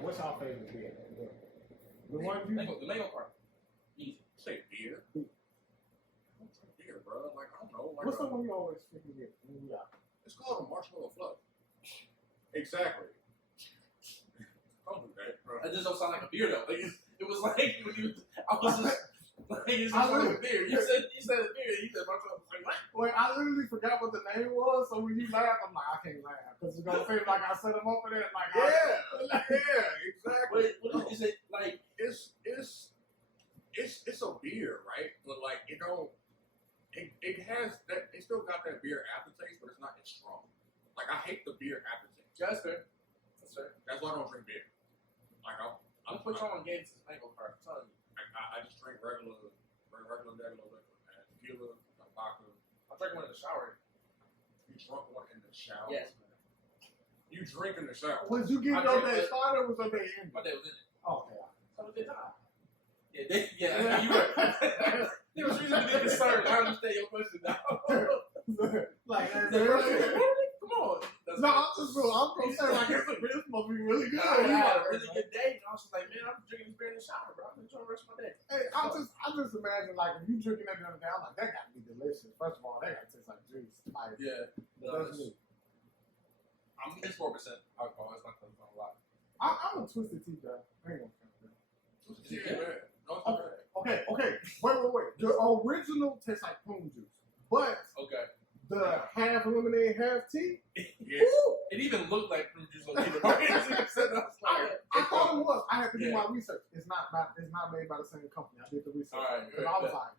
What's our favorite beer? The one you... The mango part. Easy. Say beer. Beer, bro. Like, I don't know. Like what's the one you always freaking get? Yeah. It's called a marshmallow fluff. Exactly. Don't do that, bro. That just don't sound like a beer though. Like it was like when you, I was just like it's just like a beer. You said a beer. You said marshmallow. I was like what? Wait, I literally forgot what the name was. So when you laugh, I'm like, I can't laugh because it's gonna seem like I set them up for that. Like, exactly. Wait, what is it like? It's a beer, right? But like it don't. It has that. It still got that beer aftertaste, but it's not as strong. Like I hate the beer aftertaste. Yeah, that's fair. That's fair. That's why I don't drink beer. Like I'm put you on games since mango part. I'm telling you. I just drink regular liquor, man. Tequila, vodka. I drank one in the shower. You drunk one in the shower? Yes, man. You drink in the shower? Was you getting your day started or was your day ended? My day was in it. Oh, okay. That was a good time. Yeah, you were. There was reason to be concerned. I understand your question now. Like, come on. No, I'm gonna say like this must be really good. I had a really good day, and I was just like, man, I'm drinking this beer in the shower, bro. I'm enjoying the rest of my day. Hey, I just imagine like if you drinking that the other day, I'm like, that gotta be delicious. First of all, that gotta taste like juice. Like, yeah, that's me. It's 4% alcohol. That's not going a lot. I'm a twisted tea guy. I ain't gonna count that. Twisted tea, man. Okay. Wait. The original tastes like prune juice, but the half lemonade, half tea. Yeah. It even looked like prune juice on the I thought it was. I had to do my research. It's not made by the same company. I did the research. Because I was like,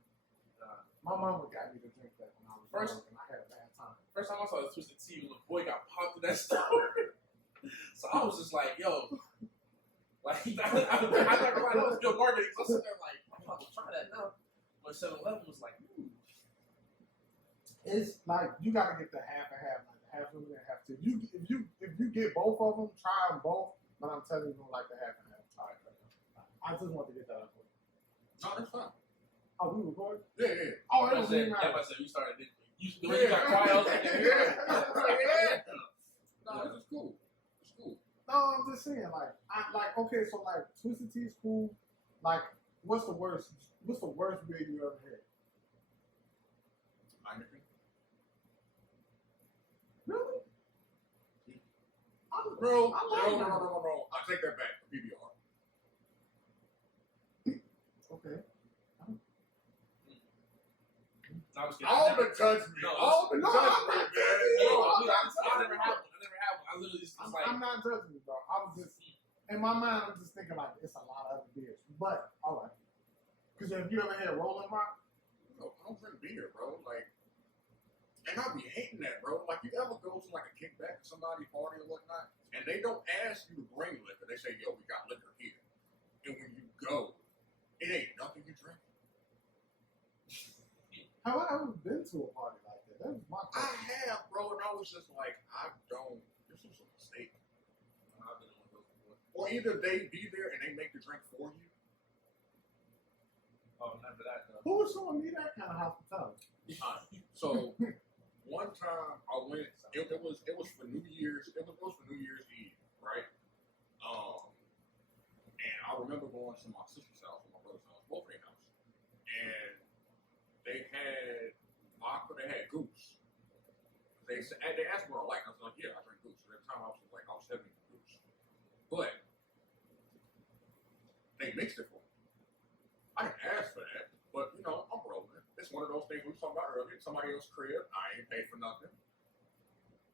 my mama got me to drink that when I was young, and I had a bad time. First time I saw the twisted tea when the boy got popped in that store. So I was just like, yo. Like, I'm not gonna lie, that was good marketing. So I was sitting there like, I'm about to try that now. But 7-Eleven was like, It's like, you gotta get the half and half, like the half lemonade, half tea. If you get both of them, try them both. But I'm telling you, you're gonna like the half and half. All right, I just want to get that out of the way. No, that's fine. Oh, we recording? Yeah. Oh, it was me. Yeah, I said you started, didn't you? The way you got quiet, I was like, No, this is cool. It's cool. No, I'm just saying, okay, so like twisted tea is cool. Like, what's the worst beer you ever had? Heineken. Really? Bro, no. I take that back. PBR. Okay. All the judgment. All the judgment, man. I never had one. I literally just was like, I'm not judging you, bro. I was just, in my mind, I'm just thinking like, it's a lot of other beers. But, all right. Because have you ever had Rolling Rock? No, I don't drink beer, bro. Like, and I be hating that, bro. Like, you ever go to like a kickback or somebody party or whatnot, and they don't ask you to bring liquor. They say, yo, we got liquor here. And when you go, it ain't nothing you drink. Have I ever been to a party like that? That was my question. I have, bro, and I was just like, this was a mistake. I've been on those before. Or either they be there and they make the drink for you. oh, not for that, though. Who was showing me that kind of hospitality? So one time I went. It was for New Year's. It was for New Year's Eve, right? And I remember going to my sister's house or my brother's house, both their house, and they had vodka. They had goose. They asked what I like. I was like, yeah, I drink goose. So at the time I was like, I was heavy with goose, but they mixed it for me. I didn't ask for that, but you know, I'm rolling. It's one of those things we were talking about earlier. Somebody else's crib, I ain't paid for nothing.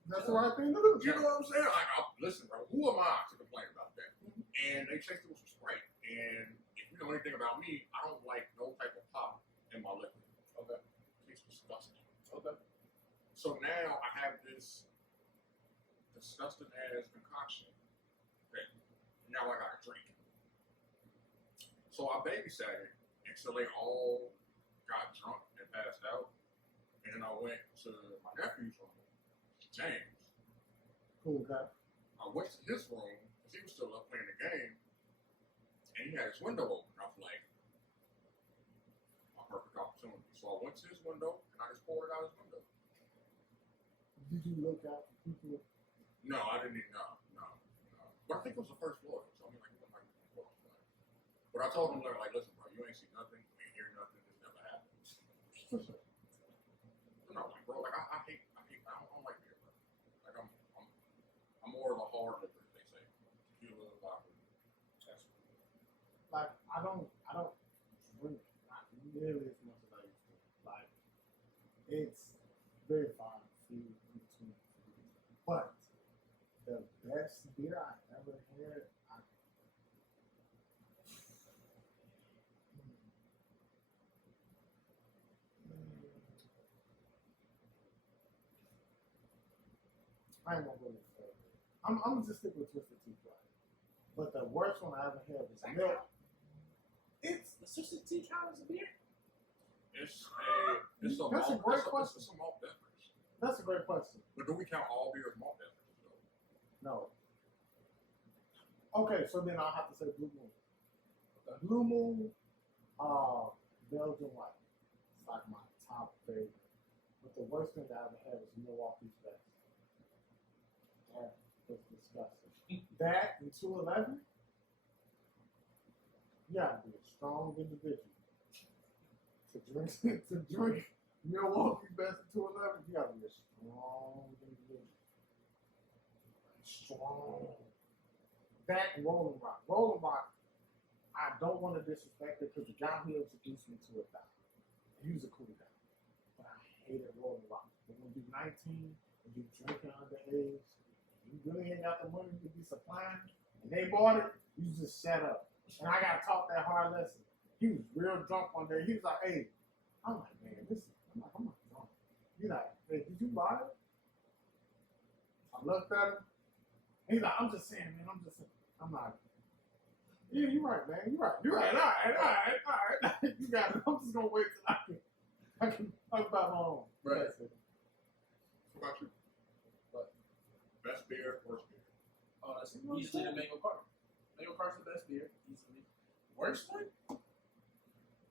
That's the right thing to do. You know what I'm saying? Like, listen, bro, who am I to complain about that? And they chased it with some Sprite. And if you know anything about me, I don't like no type of pop in my liquor. Okay. It tastes disgusting. Okay. So now I have this disgusting ass concoction that now I gotta drink. So I babysat it until they all got drunk and passed out. And then I went to my nephew's room, James. Cool guy. I went to his room because he was still up playing the game. And he had his window open. I was like, my perfect opportunity. So I went to his window and I just poured it out his window. Did you look out for people? No, I didn't even know. No. But I think it was the first floor. So But I told him, like, listen, bro, you ain't see nothing, you ain't hear nothing, this never happened. For sure. No, like, bro, like, I don't like beer, bro. Like, I'm more of a hard liquor, they say. Tequila, vodka. Like, I don't drink not nearly as much as I used to. Like, it's very fine few in between. But the best beer I ever had, I ain't gonna go with that. I'm gonna just stick with Twisted Tea Dry. But the worst one I ever had was milk. It's the Twisted Tea count as a beer. It's a great question. It's a malt beverage. That's a great question. But do we count all beer as malt beverages, though? No. Okay, so then I'll have to say Blue Moon. Okay. Blue Moon, Belgian White. It's like my top favorite. But the worst thing that I ever had was Milwaukee's Best. That was disgusting. That and 211, you gotta be a strong individual to drink Milwaukee's Best and 211. You gotta be a strong individual. Strong. That and Rolling Rock. Rolling Rock, I don't want to disrespect it because the guy who introduced me to it died. He was a cool guy. But I hated Rolling Rock. But when you're 19 and you're drinking underage, you really ain't got the money to be supplying, and they bought it, you just shut up. And I got taught that hard lesson. He was real drunk one day. He was like, hey, I'm like, man, listen. I'm not drunk. He's like, hey, did you buy it? I looked at him. He's like, I'm just saying, man, I'm like, yeah, you're right, man. You're right. All right. You got it. I'm just going to wait till I can talk about my own. Right. What about you? What? Best beer, worst beer? Oh, that's easily the Mango Cart. Mango Cart's the best beer, easily. Worst one?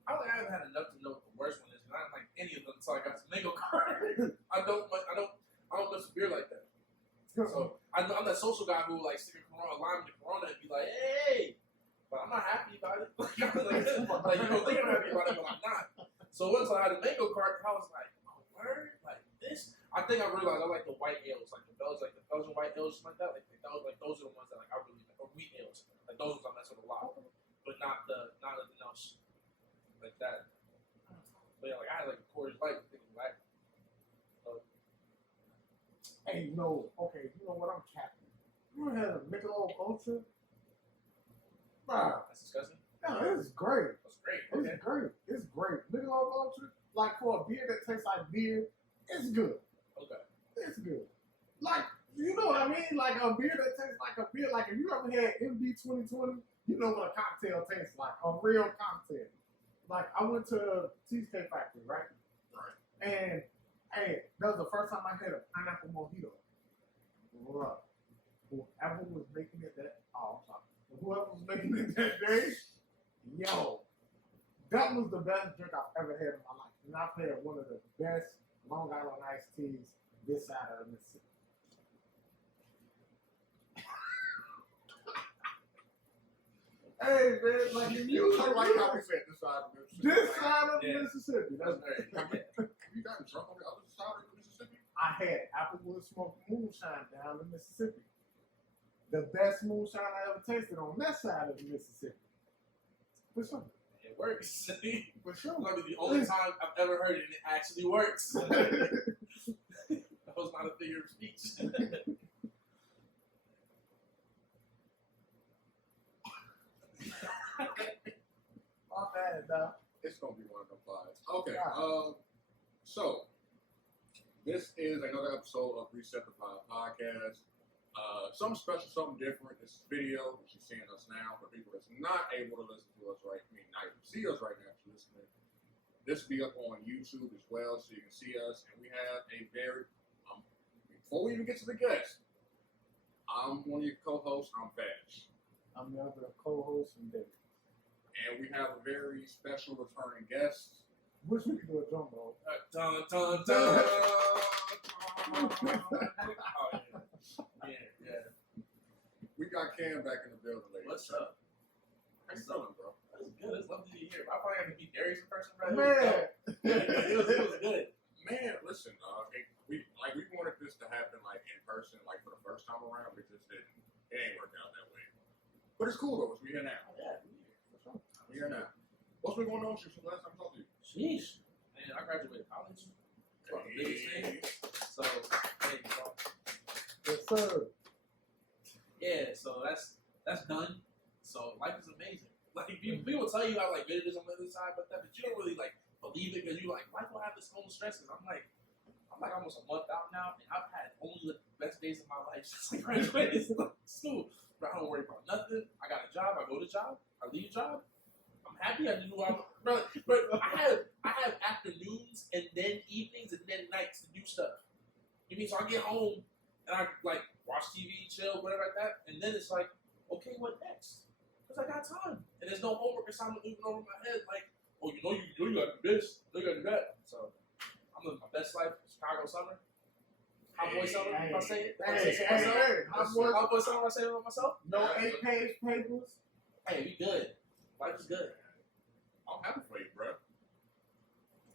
I haven't had enough to know what the worst one is, and I didn't like any of them until I got to Mango Cart. I don't listen to beer like that. So I'm that social guy who like stick a lime in the Corona and be like, hey, but I'm not happy about it. Like you know, think I'm happy about it, but I'm not. So once I had a Mango Cart, I was like, oh, word, like this. I think I realized I like the white ales, like the Belgian white ales, like that. Like those are the ones that like I really like, or wheat ales. Like those ones I mess with a lot, but not anything else like that. But yeah, like I had like a Coors Light, thinking black. Hey, no, okay, you know what? I'm capping. You ever had a Michelob Ultra? Wow. That's disgusting. No, it's great. That's great. Okay. It's great. Michelob Ultra, like for a beer that tastes like beer, it's good. Okay. It's good. Like, you know what I mean? Like a beer that tastes like a beer. Like if you ever had MD 2020, you know what a cocktail tastes like. A real cocktail. Like I went to Cheesecake Factory, right? Right. And hey, that was the first time I had a pineapple mojito. Bruh. Whoever was making it whoever was making it that day, yo, that was the best drink I've ever had in my life. And I've had one of the best Long Island iced teas this side of the Mississippi. Hey man, like you like how we said this side of the Mississippi. This side of the Mississippi. That's very Have you gotten drunk on the other side of the Mississippi? I had Applewood smoked moonshine down in Mississippi. The best moonshine I ever tasted on that side of the Mississippi. For sure. It works. For sure. That'll be the only time I've ever heard it and it actually works. That was not a figure of speech. My bad, dog. It's gonna be one of the vibes. Okay. So this is another episode of Reset the Vibe podcast. Something special, something different. This video, which you're seeing us now, for people that's not able to listen to us not even see us right now, if you're listening. This will be up on YouTube as well, so you can see us. And we have a very, before we even get to the guest, I'm one of your co-hosts. I'm Vash. I'm the other co-host and Darius. And we have a very special returning guest. Wish we could do a drum roll. Dun, dun, dun. Oh, yeah. We got Cam back in the building, ladies. What's up? How you feeling, bro? It was good. It's lovely to hear. I probably got to meet Darius in person, bro. Man. It was good. Man, listen, we wanted this to happen like in person, like for the first time around. It just didn't. It ain't worked out that way. But it's cool though. We here now. Yeah, we here now. What's been going on since the last time I talked to you? Sheesh. Man, I graduated college. The biggest thing. So, hey, bro. Yes, sir. Yeah, so that's done. So life is amazing. Like people tell you how like good it is on the other side, but you don't really like believe it because you like life will have its own stresses. I'm like almost a month out now, and I've had only the best days of my life since I graduated school. But I don't worry about nothing. I got a job. I go to job. I leave job. I'm happy. I do what but I have afternoons and then evenings and then nights to do stuff. You mean so I get home and I like watch TV, chill, whatever like that, and then it's like, okay, what next? Because I got time, and there's no homework assignment looping over my head. Like, oh, you gotta do this, you gotta do that. So I'm living my best life. Chicago summer, hot boy summer. If I say it, hot boy summer. If I say it about myself. No 8-page papers. Hey, we good. Life is good. I'm happy for you, bro.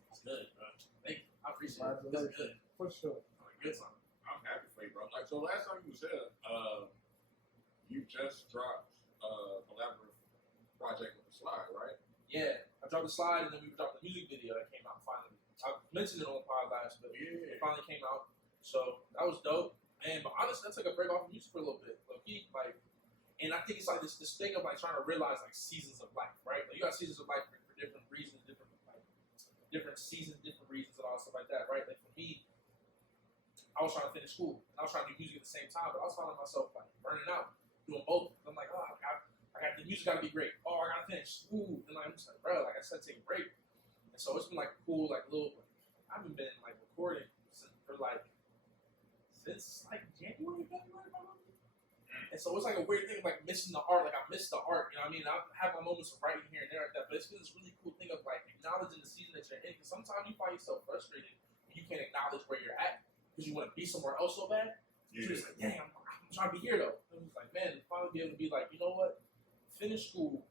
It's good, bro. Thank you. I appreciate it. It's good. For sure. Good time. I'm happy for you, bro. Like, so last time you was here, you just dropped a collaborative project with the slide, right? Yeah, I dropped the slide, and then we dropped the music video that came out finally. I mentioned it on the pod last, but it finally came out. So that was dope. And but honestly, that took a break off of music for a little bit. Like, and I think it's like this thing of like trying to realize like seasons of life, right? Like you got seasons of life for different reasons, different seasons, different reasons, and all stuff like that, right? Like for me, I was trying to finish school, and I was trying to do music at the same time, but I was finding myself like burning out, doing both. I'm like, oh, I got the music got to be great. Oh, I got to finish school, and like, I'm just like, bro, like I said, take a break. And so it's been like cool, like little. I haven't been like recording since January, February, probably. And so it's like a weird thing of like missing the art. Like I miss the art, you know what I mean? I have my moments of writing here and there like that, but it's been this really cool thing of like acknowledging the season that you're in. Because sometimes you find yourself frustrated when you can't acknowledge where you're at because you want to be somewhere else so bad. Yeah. You're just like, dang, I'm trying to be here though. And it's like, man, finally be able to be like, you know what? Finish school,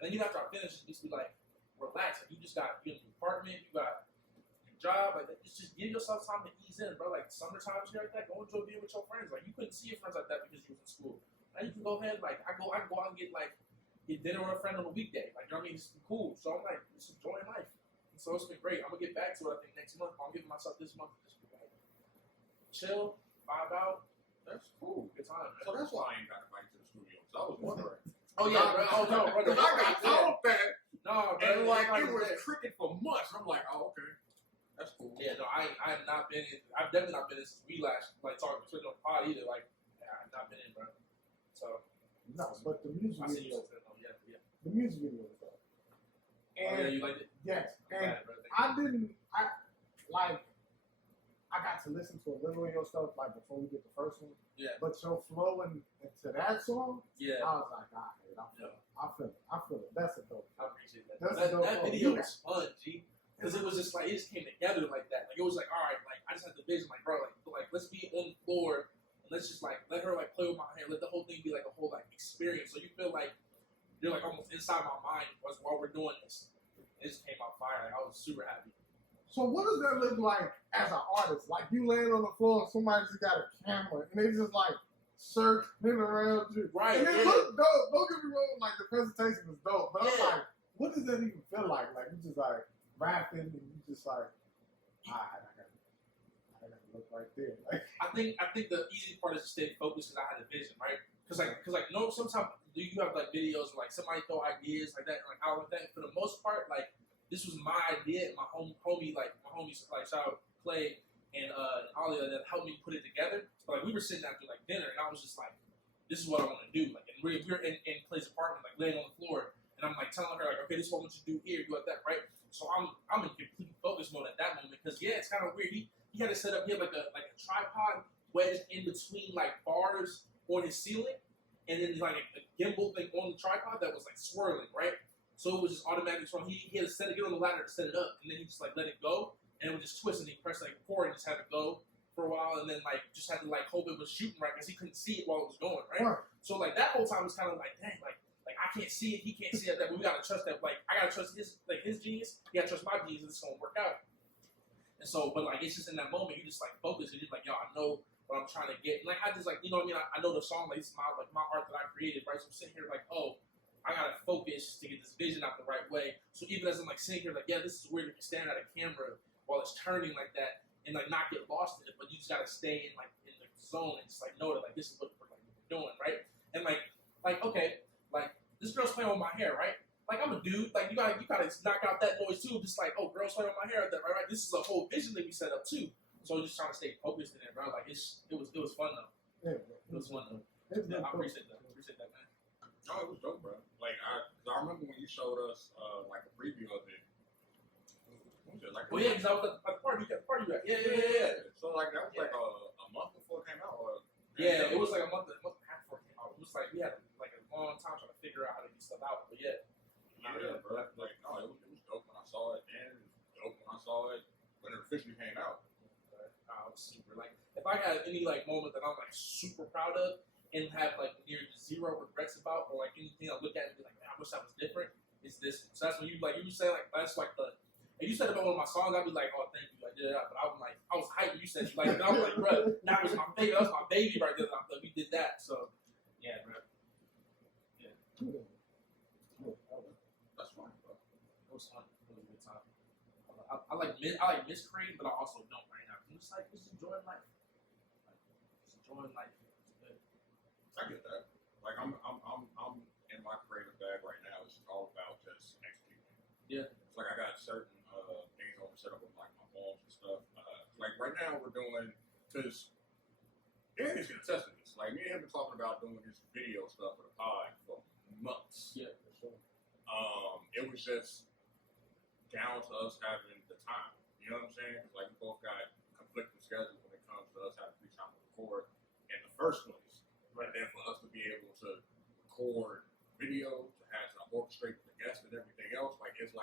and then you after I finish, just be like, relax. Like you just got you an apartment, you got your job. Like just give yourself time to ease in, bro. Like summertime shit like that. Go enjoy being with your friends. Like you couldn't see your friends like that because you was in school. Now you can go ahead, like I go out and get dinner with a friend on a weekday. Like you know what I mean? It's cool. So I'm like, just enjoying life. And so it's been great. I'm gonna get back to it. I think next month. I'm giving myself this month to just be like, chill, vibe out. That's cool. Good time, man. So that's why I ain't got invited to the studio. So I was wondering. Oh yeah, bro. Oh no, bro. Because I got told that. No, bro. And like it was cricket for months. I'm like, oh okay, that's cool. Yeah, no, I have not been in. I've definitely not been in since we last talked between on the pod either. Like, I've not been in, bro. So no, but the music video. Yeah. The music video was dope. And yeah, you liked it? Yes, and I got to listen to a little of your stuff like before we did the first one. Yeah. But your flow into that song, yeah, I was like, I feel it. That's a dope. I appreciate that. That video was fun, G. Because it was just like, it just came together like that. Like, it was like, all right, like, I just had the vision, like, bro, like let's be on the floor, and let's just, like, let her, like, play with my hair, let the whole thing be, like, a whole, like, experience. So you feel like you're, like, almost inside my mind while we're doing this. It just came out fire. Like, I was super happy. So what does that look like as an artist? Like, you laying on the floor and somebody just got a camera, and they just, like, circling around you. Right. And it looked dope. Don't get me wrong, like, the presentation was dope. But I'm like, what does that even feel like? Like, you just, like, rapping, and you just, like, all right, I gotta look right there. Like, I think the easy part is to stay focused because I had a vision, right? Because no, sometimes you have, like, videos where, like, somebody throw ideas like that, like, how like that. For the most part, like, this was my idea, and my homies, like, shout out Clay and Ollie that helped me put it together. So, like, we were sitting after, like, dinner, and I was just like, this is what I want to do. Like, and we're in Clay's apartment, like, laying on the floor, and I'm, like, telling her, like, okay, this is what I want you to do here, do like that, right? So I'm in complete focus mode at that moment, because, yeah, it's kind of weird. He had it set up, he had, like, a tripod wedged in between, like, bars on his ceiling, and then, like, a gimbal thing on the tripod that was, like, swirling, right? So it was just automatically, so he had to get on the ladder to set it up, and then he just, like, let it go, and it would just twist, and he pressed, like, record, and just had to go for a while, and then, like, just had to, like, hope it was shooting right, because he couldn't see it while it was going, right? So, like, that whole time was kind of like, dang, like, I can't see it, he can't see it. That we gotta trust that. Like I gotta trust his genius. He gotta trust my genius. It's gonna work out. And so, but like it's just in that moment, you just like focus. And you're like, yo, I know what I'm trying to get. And like I just like, you know what I mean? I know the song. Like it's my art that I created, right? So I'm sitting here like, oh, I gotta focus to get this vision out the right way. So even as I'm like sitting here, like, yeah, this is weird if you're staring at a camera while it's turning like that, and like not get lost in it, but you just gotta stay in like in the zone and just like know that like this is what we're like doing, right? And like okay, like this girl's playing with my hair, right? Like I'm a dude, like you gotta knock out that noise too. Just like, oh, girl's playing with my hair, right? This is a whole vision that we set up too. So just trying to stay focused in it, bro. Like it was fun though. Yeah, it was fun though. I appreciate that. Man. No, it was dope, bro. Like I remember when you showed us like a preview of it. Like well, yeah, because I was at the party. Yeah. So like that was like a month before it came out, or yeah, it was like a month and a half before it came out. It was like we had like a long time trying to figure out how to get stuff out, but yeah. Yeah, bro. Like no, it was dope when I saw it, and it was dope when I saw it when it officially came out. I was super like if I got any like moment that I'm like super proud of and have like near zero regrets about, or like anything I look at and be like, man, I wish I was different. It's this one. So that's when you say like that's like the. If you said about one of my songs, I'd be like, oh, thank you. Like, yeah, but I was hyped when you said it. Like, I was like, bro, that was my baby. That was my baby right there. Like, we did that. So, yeah, bro. Yeah. That's fine, bro. It was fun. It was a good time. I like miscreating, but I also don't right now. I'm just like, just enjoying life. Like, just enjoying life. It's good. I get that. Like, I'm in my creative bag right now. It's all about just executing. Yeah. It's like I got certain things I want to set up with like my poems and stuff. Like right now we're doing, because Darius can attest to this. Like me and him been talking about doing this video stuff for the pod for months. Yeah, for sure. It was just down to us having the time. You know what I'm saying? Like we both got conflicting schedules when it comes to us having free time to record in the first place. Right. And then for us to be able to record video, to have to orchestrate the guests and everything else, like it's a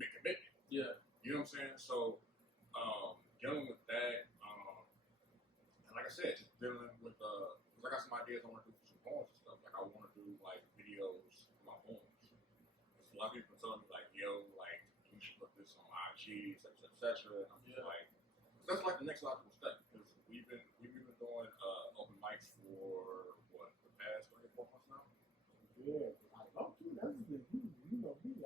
big commitment. Yeah. You know what I'm saying? So dealing with that, and like I said, just dealing with because I got some ideas I want to do for some poems and stuff. Like I want to do like videos for my poems. There's a lot of people telling me like, yo, like you should put this on IG, etc. And I'm just like, that's like the next logical step because we've been doing open mics for what the past 3 or 4 months now. Yeah, like okay, that's you know me.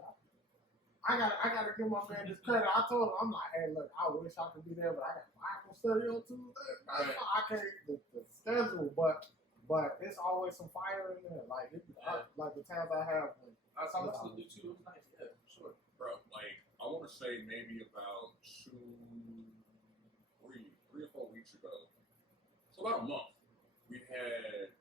I gotta give my man this credit. I told him, I'm like, hey, look, I wish I could be there, but I got Bible study on Tuesday. Right. I can't the schedule, but it's always some fire in there. Like like the times I have when That's how much to do too. It was nice, yeah, for sure. Bro, like I want to say maybe about 3 or 4 weeks ago, so about a month, we had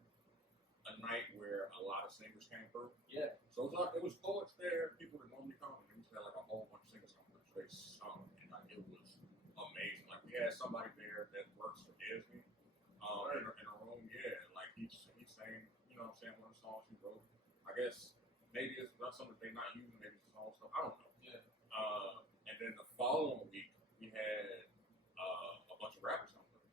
a night where a lot of singers came through. Yeah. So it was poets there, people that normally come, and we had like a whole bunch of singers come through. So they sung, and like it was amazing. Like we had somebody there that works for Disney, in a room. Yeah, like he sang, you know what I'm saying, one of the songs he wrote. I guess maybe it's not something they're not using, maybe it's his own stuff. I don't know. Yeah. And then the following week we had a bunch of rappers come through.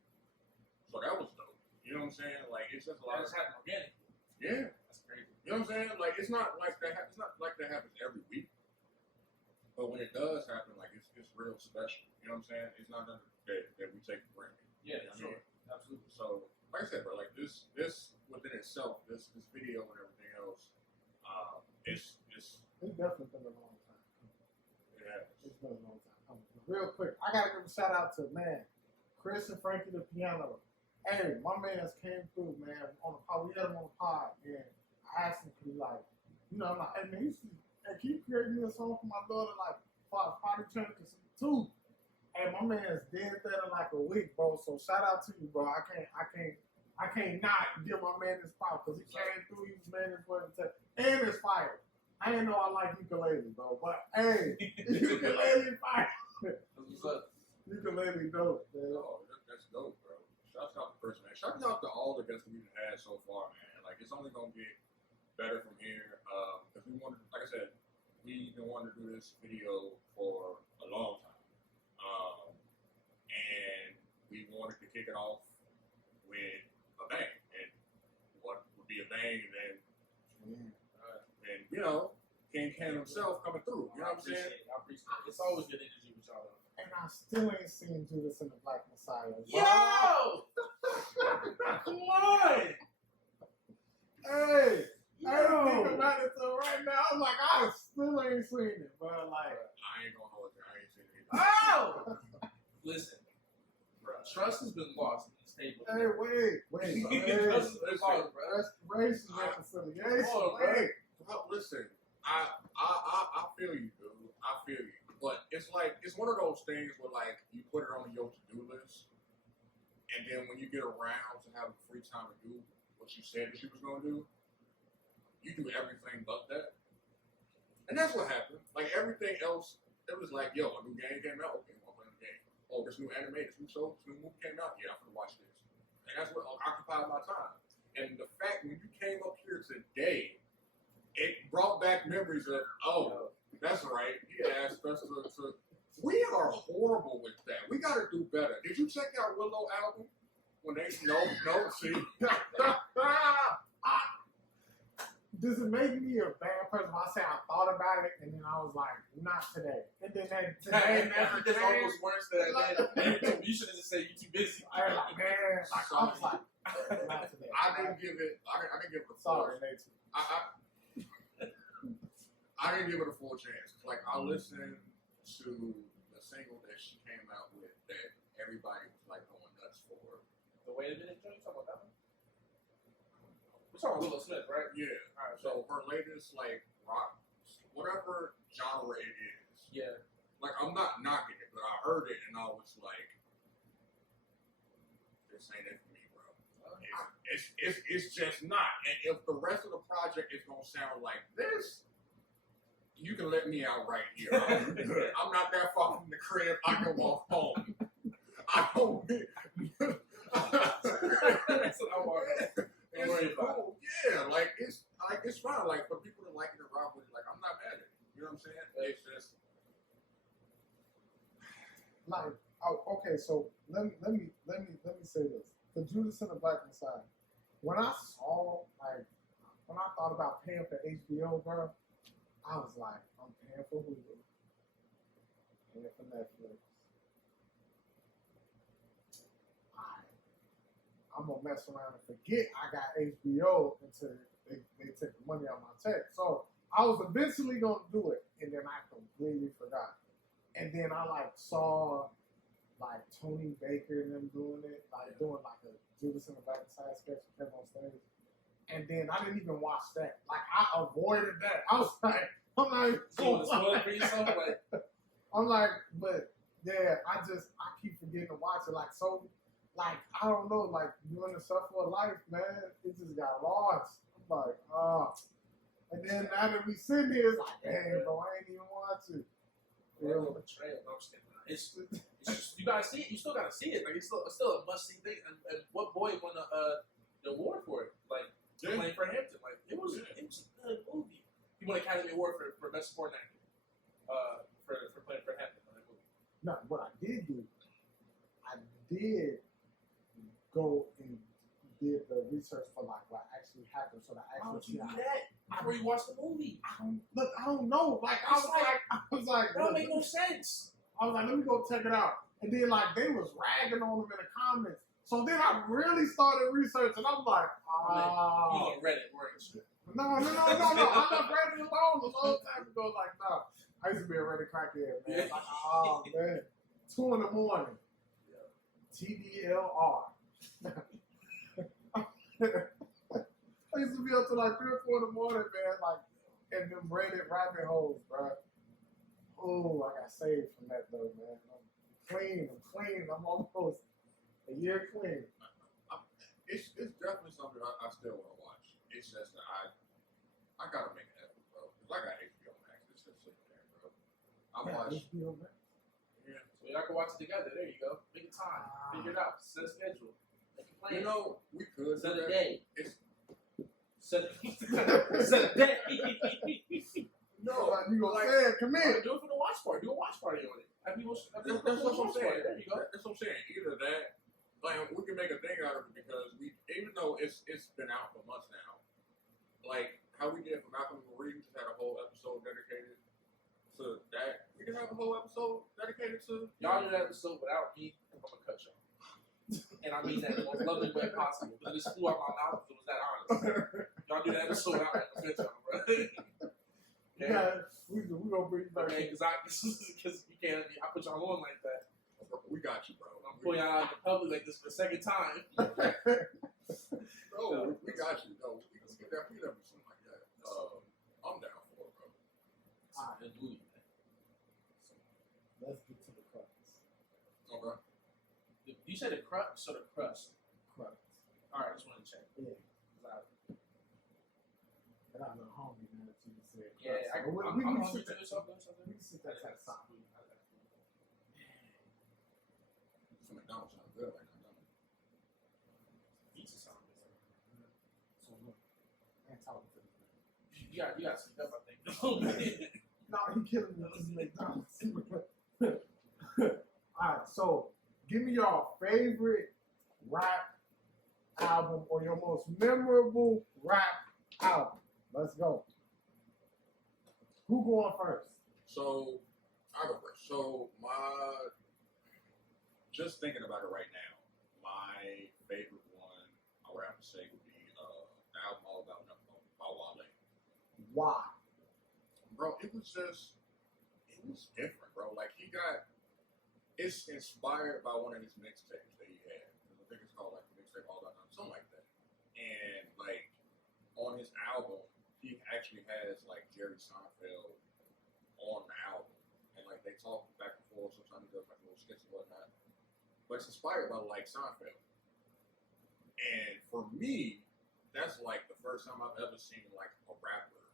So that was dope. You know what I'm saying? Like it's just a lot. That just happened organic. Yeah. That's crazy. You know what I'm saying? Like it's not like that. It's not like that happens every week. But when it does happen, like it's real special. You know what I'm saying? It's not nothing that we take for granted. Yeah, you know sure. I mean? Absolutely. So, like I said, bro, like this within itself, this video and everything else, it's definitely been a long time. Yeah. It's been a long time coming. Real quick, I gotta give a shout out to Chris and Frankie the piano. Hey, my man's came through, man, on the pod. We had him on the pod, and I asked him to be like, you know, I'm like, hey man, can you create me a song for my daughter, like Potty Training too? And my man's did that in like a week, bro. So shout out to you, bro. I can't not give my man this pop because he came through. He was man his word and it's fire. I didn't know I like ukulele, bro, but hey, ukulele fire. What's up? Ukulele dope, man. Oh, that's dope, bro. Shout out to Chris, man. Shout out to all the guests we've had so far, man. Like it's only gonna get better from here. Because we wanted, like I said, we've been wanting to do this video for a long time. And we wanted to kick it off with a bang. And what would be a bang then you know, King Can himself coming through. You know what I'm saying? I appreciate it. It's always good energy with y'all. And I still ain't seen Judas and the Black Messiah. Yo! Come on! Hey! I don't think about it till right now. I'm like, I still ain't seen it, but like, I ain't gonna hold you. I ain't seen it. Oh! Listen, trust has been lost in this table. hey, wait. Trust has been lost, bro. Restoration, reconciliation. Come on, bro. Wait. Well, listen, I feel you, dude. I feel you. But it's like, it's one of those things where, like, you put it on your to-do list, and then when you get around to having free time to do what you said that you was going to do, you do everything but that. And that's what happened. Like, everything else, it was like, yo, a new game came out. Okay, I'm playing the game. Oh, this new anime, this new show, this new movie came out. Yeah, I'm going to watch this. And that's what occupied my time. And the fact when you came up here today, it brought back memories of, oh, that's right. He asked us to. We are horrible with that. We got to do better. Did you check out Willow album? When they see. Does it make me a bad person? I say I thought about it and then I was like, not today. And then today, It's almost worse than that. You should have just said you're too busy. I was like, man, like, I was like, not today. I didn't give it a Sorry, Nate. I didn't give it a full chance. Like, I listened to the single that she came out with that everybody was like going nuts for. The way it did, you talking about that one? We're talking about Willow Smith, right? Yeah. Alright, so her latest, like, rock, whatever genre it is. Yeah. Like, I'm not knocking it, but I heard it and I was like, this ain't it for me, bro. It's just not. And if the rest of the project is gonna sound like this, you can let me out right here. I'm not that far from the crib. I can walk home. I don't. That's what I want. Don't worry about it. Yeah, like it's fine. Like for people to like it and rock with it, like I'm not mad at it. You know what I'm saying? It's just Like, oh, okay, so let me say this. The Judas and the Black Messiah. When I thought about paying for HBO, bro, I was like, I'm paying for Hulu, paying for Netflix. I'm gonna mess around and forget I got HBO until they take the money out of my check. So I was eventually gonna do it, and then I completely forgot. And then I saw Tony Baker and them doing it, doing a Judas and the Black Messiah sketch with him on stage. And then I didn't even watch that. Like I avoided that. I was like, I'm not even I'm like, but yeah, I keep forgetting to watch it. I don't know, doing the stuff for life, man, it just got lost. I'm like, oh. And then now that we sitting here, it's like, dang, bro, I ain't even watch it. It's just, you gotta see it. You still gotta see it. Like it's still a must see thing. And what boy won the award for it? Like playing for Hampton. Like it was a good movie. He won Academy Award for best supporting actor. For playing for Hampton. No, what I did do, I did go and did the research for what actually happened. So Why would you do that before you watch the movie? I don't know. I was like, that don't make no sense. I was like, let me go check it out. And then they was ragging on them in the comments. So then I really started researching. I'm like, You on Reddit, weren't you? No. I'm not Reddit alone. A long time ago, no. I used to be a Reddit crackhead, man. Man. 2 in the morning. TDLR. I used to be up to 3 or 4 in the morning, man, in them Reddit rabbit holes, bro. Oh, I got saved from that though, man. I'm clean. I'm almost a year clean. It's definitely something I still want to watch. It's just that I gotta make an effort, bro. Cause I got HBO Max. It's just sitting there, bro. I watch HBO Max. Yeah. So y'all can watch it together. There you go. Make a time. Figure it out. Set a schedule. Make a plan. You know, we could set a day. Set a day. No, you gonna say it? Come in. Do it for the watch party. Do a watch party on it. That's what I'm saying. There you go. That's what I'm saying. Either that, we can make a thing out of it because even though it's been out for months now, how we did for Malcolm and Marie, we just had a We can have a whole episode dedicated to y'all do that episode without me. I'm gonna cut y'all. And I mean that in the most loving way possible. Because this flew out my mouth. It was that honest. Y'all do that episode without me. I'm gonna cut y'all, bro. Yeah, we gonna bring you back. Okay, because you can't. I put y'all on like that. We got you, bro. I'm putting y'all out in the public like this for the second time. No, we got you. No, we can definitely do something like that. I'm down for it, bro. Alright. Let's get to the crux. Okay. You said the crux or the crust? Crux. Alright, just wanted to check. Yeah. I got a little hungry now that you said crux. Yeah, So I'm hungry too. We can sit that side. Some McDonald's sounds good right now, don't it? Pizza sounds good. So look, I ain't talking to this man. You got to speak up, I think. A little bit. No, he killing me. This is McDonald's. Alright, so give me your favorite rap album or your most memorable rap album. Let's go. Who going first? So, I go first. So, just thinking about it right now, my favorite one I would have to say would be the album All About Nothing by Wale. Why? Bro, it was different, bro. Like, it's inspired by one of his mixtapes that he had. I think it's called, like, the mixtape All About Nothing, something like that. And, like, on his album, he actually has, like, Jerry Seinfeld on the album. And, like, they talk back and forth. Sometimes he does, like, little skits and whatnot. But it's inspired by, like, Seinfeld. And for me, that's, like, the first time I've ever seen, like, a rapper,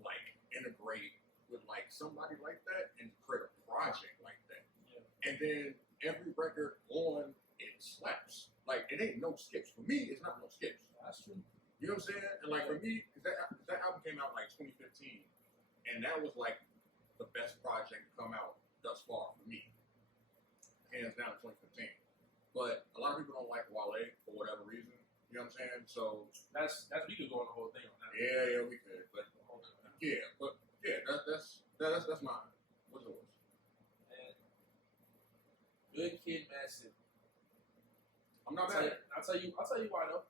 like, integrate with, like, somebody like that and create a project like that. Yeah. And then every record on it slaps. Like, it ain't no skips. For me, it's not no skips. That's true. You know what I'm saying? And, like, for me, that album came out, like, 2015. And that was, like, the best project to come out thus far for me. Hands down, 2015. But a lot of people don't like Wale for whatever reason. You know what I'm saying? So that's we could go on the whole thing on that. Yeah, we could. But that's mine. What's yours? And Good Kid, Mad City. I'm not mad. I'll tell you why though.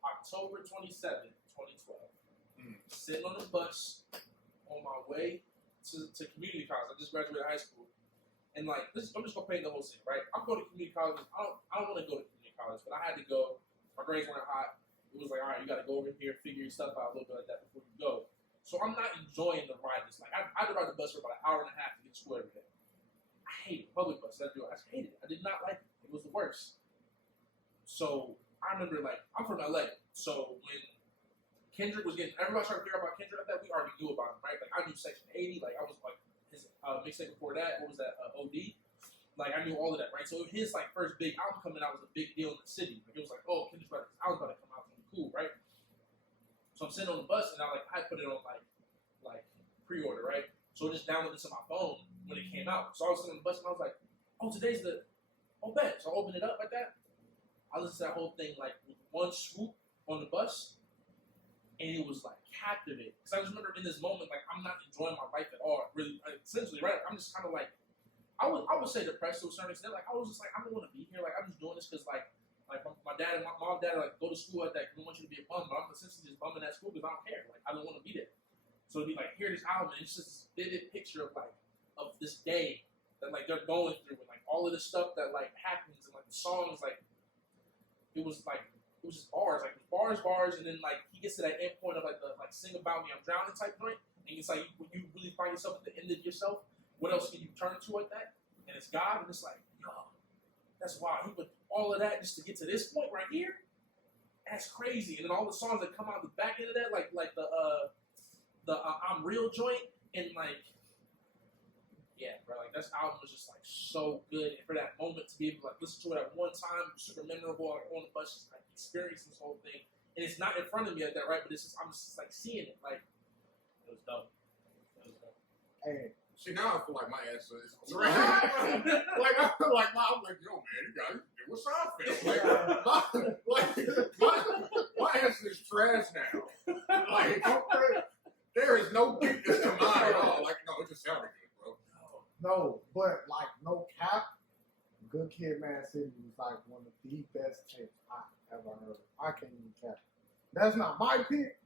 October 27th, 2012. Sitting on the bus on my way to community college. I just graduated high school. And like this, I'm just gonna paint the whole scene, right? I'm going to community college. I don't want to go to community college, but I had to go. My grades weren't hot. It was like, all right, you got to go over here, figure your stuff out a little bit like that before you go. So I'm not enjoying the ride. It's like I had to ride the bus for about an hour and a half to get to school every day. I hate public bus. I hated it. I did not like it. It was the worst. So I remember, like, I'm from LA. So when Kendrick was getting, everybody started figuring out about Kendrick like that, we already knew about him, right? Like I knew Section 80. Like I was like his mixtape before that. What was that? OD. Like I knew all of that, right? So his like first big album coming out was a big deal in the city. Like it was like, oh, Kendrick's album's about to come out, something cool, right? So I'm sitting on the bus and I put it on like pre-order, right? So I just downloaded it to my phone when it came out. So I was sitting on the bus and I was like, oh, today's the bet. So I opened it up like that. I listened to that whole thing like with one swoop on the bus, and it was like captivating. Because I just remember in this moment, like I'm not enjoying my life at all. Really, essentially, right? I'm just kind of like. I would say depressed to a certain extent. Like I was just like, I don't want to be here. Like I'm just doing this because like my dad and my mom and dad are like go to school at that. We want you to be a bum, but I'm essentially just bumming at school because I don't care. Like I don't want to be there. So it'd be like hear this album and it's just this vivid picture of like of this day that like they're going through and like all of this stuff that like happens and like the songs like it was just bars and then like he gets to that end point of like the like sing about me I'm drowning type joint and it's like when you really find yourself at the end of yourself. What else can you turn to like that? And it's God, and it's like, yo, that's wild. He put all of that just to get to this point right here. That's crazy. And then all the songs that come out the back end of that, like the I'm Real joint, and like, yeah, bro, like this album was just like so good. And for that moment to be able to like listen to it at one time, super memorable, like on the bus, just like experiencing this whole thing. And it's not in front of me like that, right? But it's just I'm just like seeing it, like it was dope. Hey. See, now I feel like my answer is trash. Like, I feel like I'm like, yo, man, you got it. What's Seinfeld? My answer is trash now. Like, there is no deepness to mine at all. Like, no, it just sounded good, bro. No, but like no cap, Good Kid, Mad City was like one of the best tapes I ever heard. I can't even cap. That's not my pick,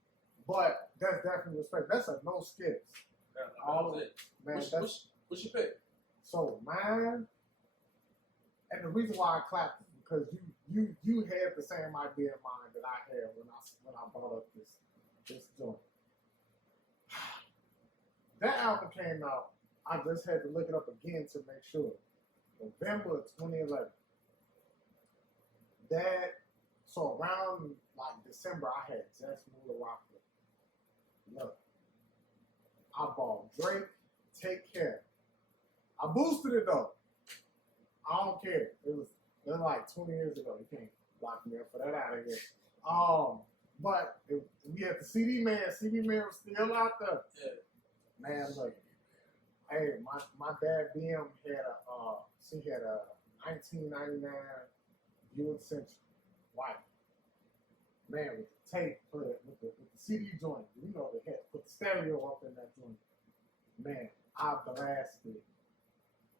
but that's definitely respect. That's a no skips. All of it, man. What's your pick? So mine, and the reason why I clapped is because you had the same idea in mind that I had when I brought up this joint. That album came out. I just had to look it up again to make sure. November of 2011. So around like December, I had just moved to Rockford. Look, I bought Drake, Take Care. I boosted it though. I don't care. It was like 20 years ago. You can't lock me up for that out of here. But we had the CD Man. CD Man was still out there. Yeah. Man, look. Hey, my dad BM had a 1999 Buick Century, white. Man, with the tape, with the CD joint, you know, they had put the stereo up in that joint. Man, I blasted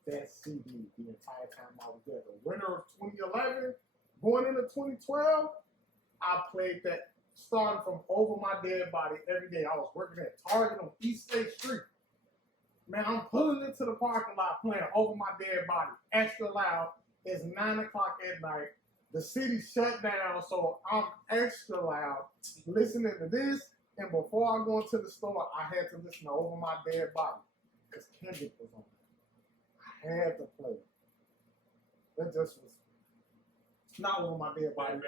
that CD the entire time I was there. The winter of 2011, going into 2012, I played that starting from Over My Dead Body every day. I was working at Target on East State Street. Man, I'm pulling into the parking lot playing Over My Dead Body, extra loud. It's 9 o'clock at night. The city shut down, so I'm extra loud listening to this. And before I go into the store, I had to listen to Over My Dead Body because Kendrick was on it. I had to play it. That just was not Over My Dead Body.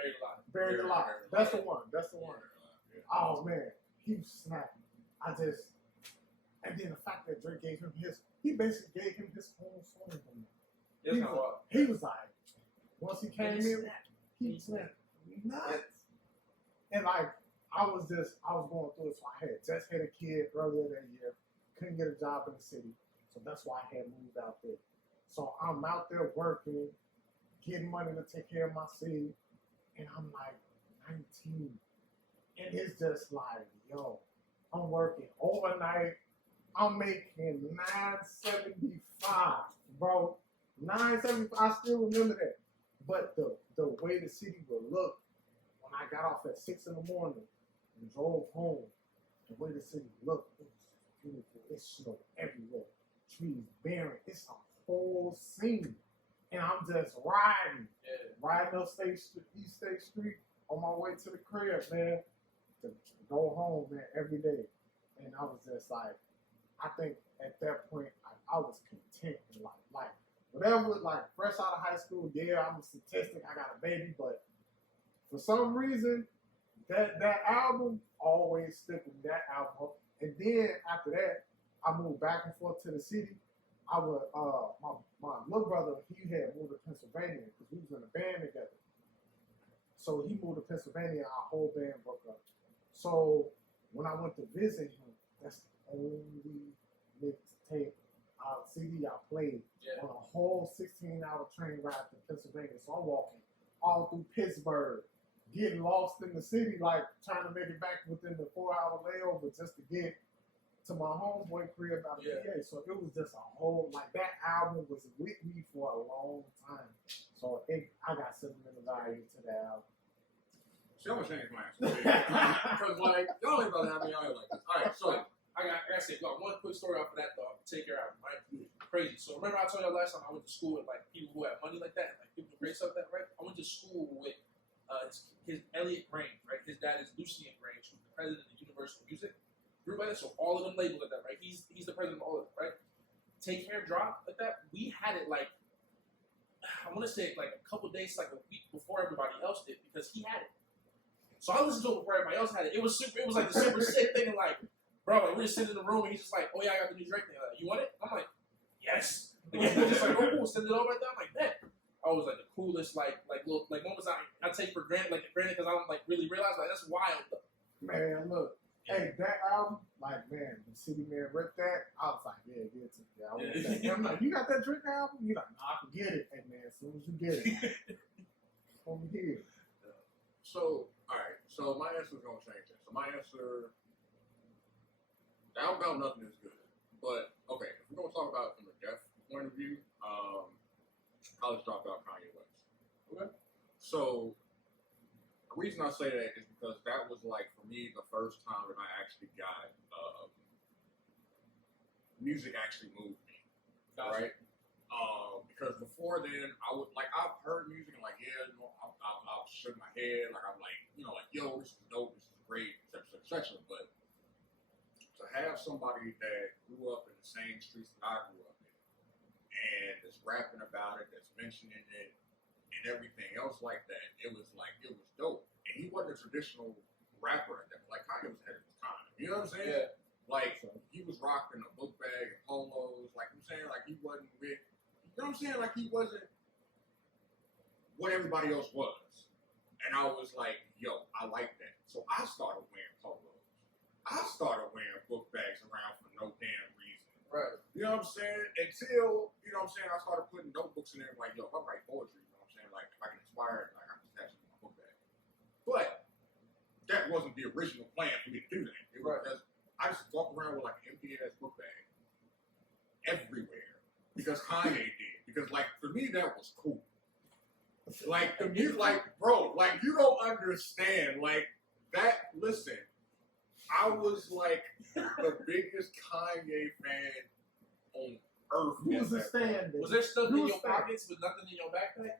Buried Alive. That's the one. That's the one. Oh man, he was snapping. And then the fact that Drake gave him he basically gave him his whole song. He was like, once he came in, he went nuts. And like, I was going through it. So I had just had a kid earlier that year, couldn't get a job in the city. So that's why I had moved out there. So I'm out there working, getting money to take care of my city. And I'm like 19. And it's just like, yo, I'm working overnight. I'm making $9.75, bro. $9.75. I still remember that. But the way the city would look when I got off at 6 in the morning and drove home, the way the city looked, it was beautiful. It snowed everywhere. Trees barren. It's a whole scene. And I'm just riding up East State Street on my way to the crib, man, to go home, man, every day. And I was just like, I think at that point, I was content in life. Whatever, like, fresh out of high school, yeah, I'm a statistic, I got a baby, but for some reason, that album always stuck with that album. And then after that, I moved back and forth to the city. I would, my little brother, he had moved to Pennsylvania because we was in a band together. So he moved to Pennsylvania, our whole band broke up. So when I went to visit him, that's the only mixtape CD I played on a whole 16-hour train ride to Pennsylvania. So I'm walking all through Pittsburgh, getting lost in the city, like trying to make it back within the 4-hour layover just to get to my homeboy crib out of PA. So it was just a whole, like, that album was with me for a long time. So I got sentimental value to that album. See, I'm gonna change my answer. Because, like, y'all ain't about to have me out here like this. All right, so I gotta say, one quick story off of that, though. Take care of it, right? Crazy. So remember I told y'all last time I went to school with, like, people who have money like that, and, like, people who great stuff like that, right? I went to school with his Elliot Grange, right? His dad is Lucien Grange, who's the president of Universal Music. Group like that, so all of them labeled like that, right? He's the president of all of them, right? Take Care drop like that. We had it like, I want to say like a couple days, like a week before everybody else did, because he had it. So I listened to it before everybody else had it. It was like the super sick thing, and like, bro, like, we're just sitting in the room, and he's just like, oh yeah, I got the new Drake thing. Like, you want it? I'm like, yes. And he's just like, oh cool, send it over right there. I'm like, that. I was like the coolest, like moments I take for granted, because I don't like really realize, like, that's wild. Man, look. Hey, that album, like, man, the City Man ripped that. I was like, yeah, give it to me. I want that. And I'm like, you got that Drake album? You're like, nah, I can get it. Hey, man, as soon as you get it, over here. So, all right. So my answer is going to change that. So my answer, the album About Nothing is good. But, okay, if we're going to talk about it from a depth So the reason I say that is because that was like for me the first time that I actually got music actually moved me, right? Because before then I would like I've heard music and like I'll shake my head like I'm like like yo this is dope, this is great, etc. But to have somebody that grew up in the same streets that I grew up in and is rapping about it, that's mentioning it and everything else like that, it was dope. And he wasn't a traditional rapper at that. Like Kanye was ahead of his time. You know what I'm saying? Yeah. Like he was rocking a book bag and polos. Like I'm saying, like he wasn't with. You know what I'm saying? Like he wasn't what everybody else was. And I was like, yo, I like that. So I started wearing polos. I started wearing book bags around for no damn reason. Right. You know what I'm saying? Until, I started putting notebooks in there like, yo, if I write poetry, you know what I'm saying? Like if I can inspire it, like I can just have some in my book bag. But that wasn't the original plan for me to do that. It was just, I just walked around with like an empty ass book bag everywhere. Because Kanye did. Because like for me that was cool. Like the music, like bro, like you don't understand. Like that. Listen, I was like the biggest Kanye fan on earth. You was a stand there. Was there stuff in your pockets with nothing in your backpack?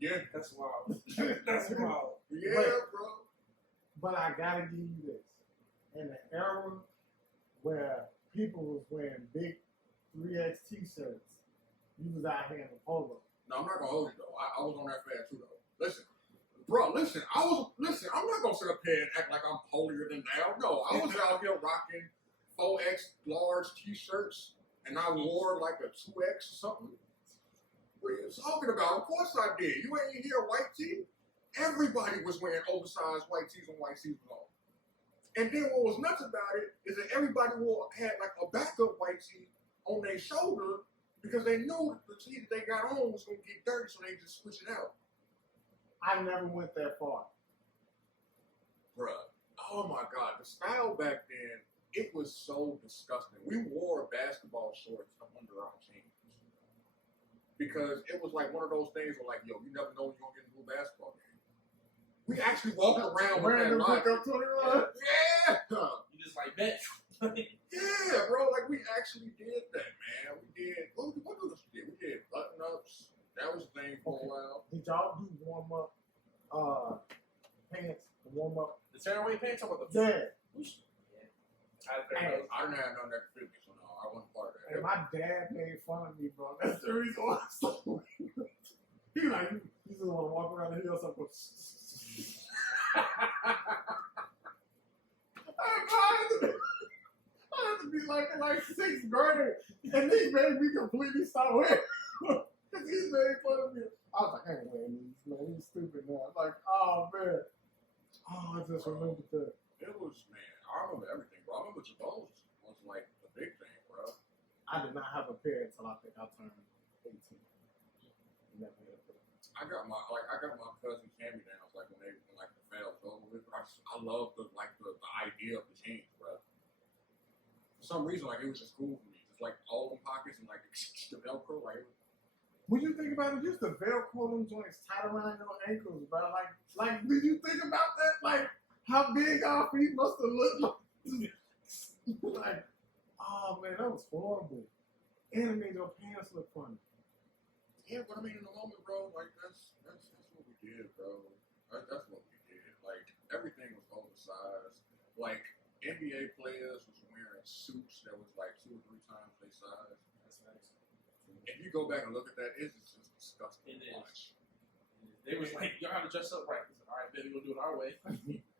Yeah, that's wild. That's wild. Yeah, bro. But I gotta give you this: in the era where people was wearing big 3X T-shirts, you was out here in the polo. No, I'm not gonna hold you though. I was on that fad too though. Listen, bro, I'm not gonna sit up here and act like I'm holier than thou. No, I was out here rocking 4X large T-shirts, and I wore like a 2X or something. What are you talking about? Of course I did. You ain't hear white tee? Everybody was wearing oversized white tees and white tees on. And then what was nuts about it is that everybody had like a backup white tee on their shoulder because they knew that the tee that they got on was going to get dirty, so they just switch it out. I never went that far. Bruh, oh my God, the style back then, it was so disgusting. We wore basketball shorts up under our jeans because it was like one of those things where like, yo, you never know when you're going to get into a basketball game. We actually walked around with that logic. Yeah! You just like that. Yeah, bro, like we actually did that, man. We did, what else we did? We did button-ups. That was a thing for a while. Did y'all do warm-up pants? Warm-up? The tearaway pants? About the Yeah. I didn't have none that could fit me, so no, I wasn't part of that. And my dad made fun of me, bro. That's the reason why I stopped wearing it. He was like, you just want to walk around the hill something. I had to be like sixth grade, and he made me completely stop wearing it. He made fun of me. I was like, I ain't wearing these, man. He's stupid now. I'm like, oh, man. Oh, I just remembered that. It was, man, I remember everything, bro. I remember Jabos was like the big thing, bro. I did not have a pair until I think I turned 18. Never had a pair. I got my cousin Cammy down like when the fail was over with. But I love the idea of the jeans, bro. For some reason, like it was just cool for me. Just like all them pockets and like the Velcro, like. When you think about it, you used to Velcro them joints tied around your ankles, bro. Like, did you think about that? Like, how big our feet must have looked like? Like, oh man, that was horrible. And it made your pants look funny. Yeah, but I mean, in the moment, bro, like that's what we did, bro. That's what we did. Like everything was oversized. Like NBA players was wearing suits that was like 2 or 3 times their size. That's nice. If you go back and look at that, it's just disgusting to watch. They was like, y'all have to dress up right. All right, baby, we'll do it our way.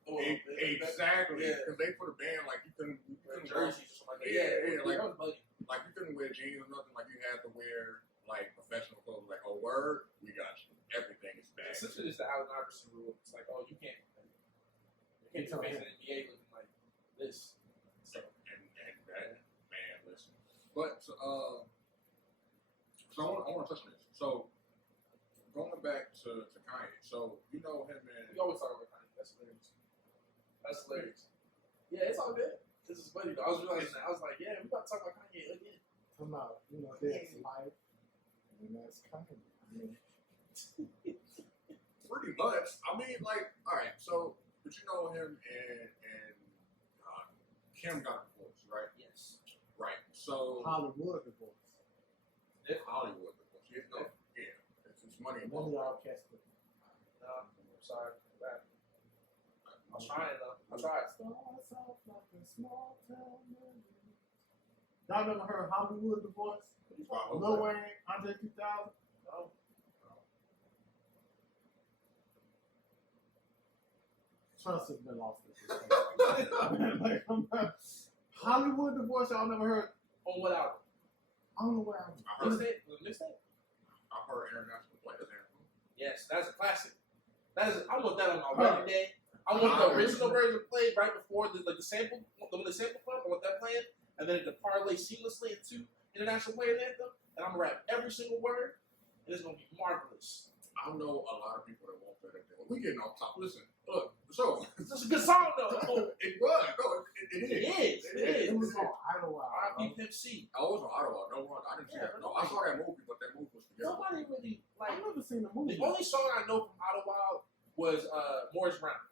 Exactly, because they put a band like you couldn't wear jerseys or something like that. Yeah, like you couldn't wear jeans or nothing. Like you had to wear like professional clothes. Like, oh, word, we got you. Everything is bad. Essentially, it's the Allen Iverson rule. It's like, oh, you can't be facing the NBA looking like this. So and that man, listen. But so I want to touch on this. So going back to Kanye. So you know him and we always talk about Kanye. That's hilarious. Yeah, it's all good. This is funny though. I was realizing that. I was like, yeah, we about to talk about Kanye again. Come out, there's life, and that's Kanye. I mean, pretty much. I mean, like, all right. So, but you know him and Kim got divorced, right? Yes. Right. So Hollywood divorce. Hollywood divorce. Yeah, no, yeah. It's money None of involved. y'all catch it. No, I'm sorry. I'm trying though. I tried. Starts off like a small town melody. Y'all never heard Hollywood divorce? Lil Wayne, Andre 2000? No. Trust has been lost at this point. Like, Hollywood divorce, y'all never heard? On what album? I don't know what album. I heard, Mixtape? I heard International Players Anthem. Yes, that's a classic. I want that on my wedding day. I want the original version played right before the sample, when the sample played. I want that playing, and then to parlay seamlessly into International Players Anthem, and I'm gonna rap every single word, and it's gonna be marvelous. I know a lot of people that want that. We getting off top. Listen, look. So It's a good song though. it was. No, it is. It It was is. on Idlewild. R.I.P. Pimp C. I was on Ottawa. No one. I didn't see that. No, I saw that movie, but that movie was together. Nobody really like. I've never seen the movie. The only song I know from Ottawa was Morris Brown.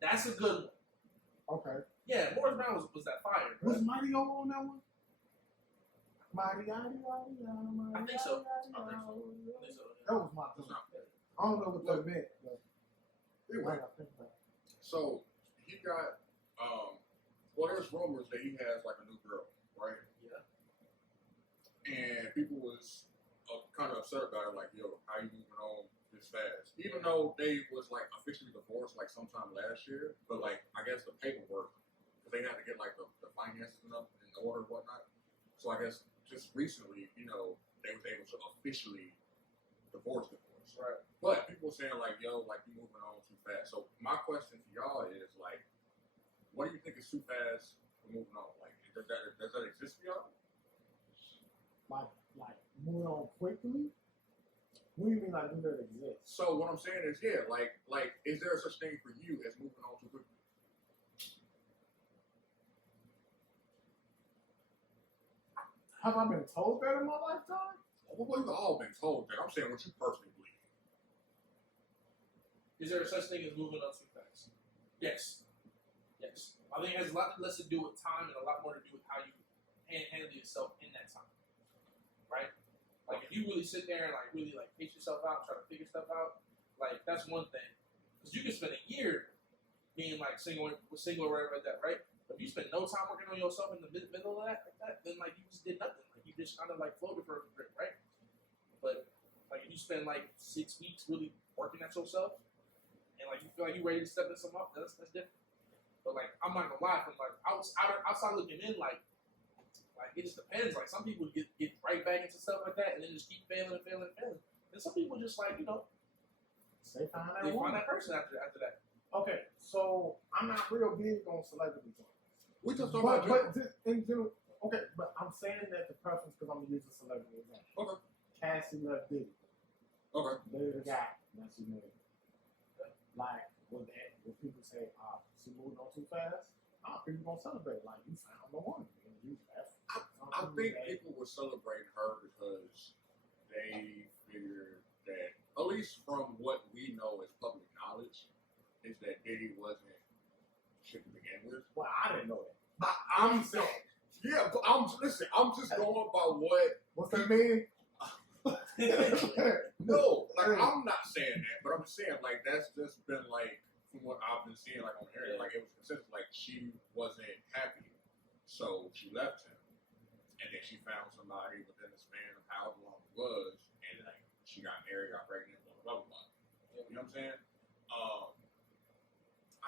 That's a good one. Okay. Yeah, Morris Brown was that fire. Bro. Was Mighty O on that one? Mighty, I think so. That was my thing. I don't know what that meant, but Anyway, I think that. so he got. Well, there's rumors that he has like a new girl, right? Yeah. And people was kind of upset about it, like, yo, how you moving on this fast? Even though they was like officially divorced like sometime last year, but like I guess the paperwork, because they had to get like the finances and up in order and whatnot. So I guess just recently, you know, they was able to officially divorce. Right. But people saying like, yo, like you moving on too fast. So my question to y'all is like, what do you think is too fast for moving on? Like, does that exist for y'all? Like moving on quickly? What do you mean like do that exist? So what I'm saying is, yeah, like, is there such thing for you as moving on too quickly? Have I been told that in my lifetime? Well, we've all been told that. I'm saying what you personally believe. Is there such thing as moving on too fast? Yes. Yes. I think it has a lot less to do with time and a lot more to do with how you handle yourself in that time. Right? Like if you really sit there and like really like pace yourself out, try to figure stuff out, like that's one thing. Because you can spend a year being like single or whatever like that, right? But if you spend no time working on yourself in the middle of that, like that, then like you just did nothing. Like you just kind of like floated for a bit, right? But like if you spend like 6 weeks really working at yourself, and like you feel like you're ready to step in some up, that's different. But like I'm not gonna lie, from like outside looking in, like it just depends. Like some people get right back into stuff like that, and then just keep failing. And some people just like They find that person after that. Okay, so I'm not real big on celebrity joints. We just talking But about just in general, okay, but I'm saying that the preference because I'm gonna use a celebrity example. Okay. Cassie left Diddy. Okay. They're the guy that she married. Like, would people say, she moved on too fast? People gonna celebrate. Like, you found the one. I think people were celebrating her because they figured that, at least from what we know as public knowledge, is that Diddy wasn't shit to begin with. Well, I didn't know that. I'm saying, yeah, but I'm just going by what. What's that mean? No, like I'm not saying that, but I'm saying like that's just been like from what I've been seeing like on the internet, like it was consistent, like she wasn't happy, so she left him, and then she found somebody within the span of however long it was, and like she got married, got pregnant, blah blah blah. You know what I'm saying?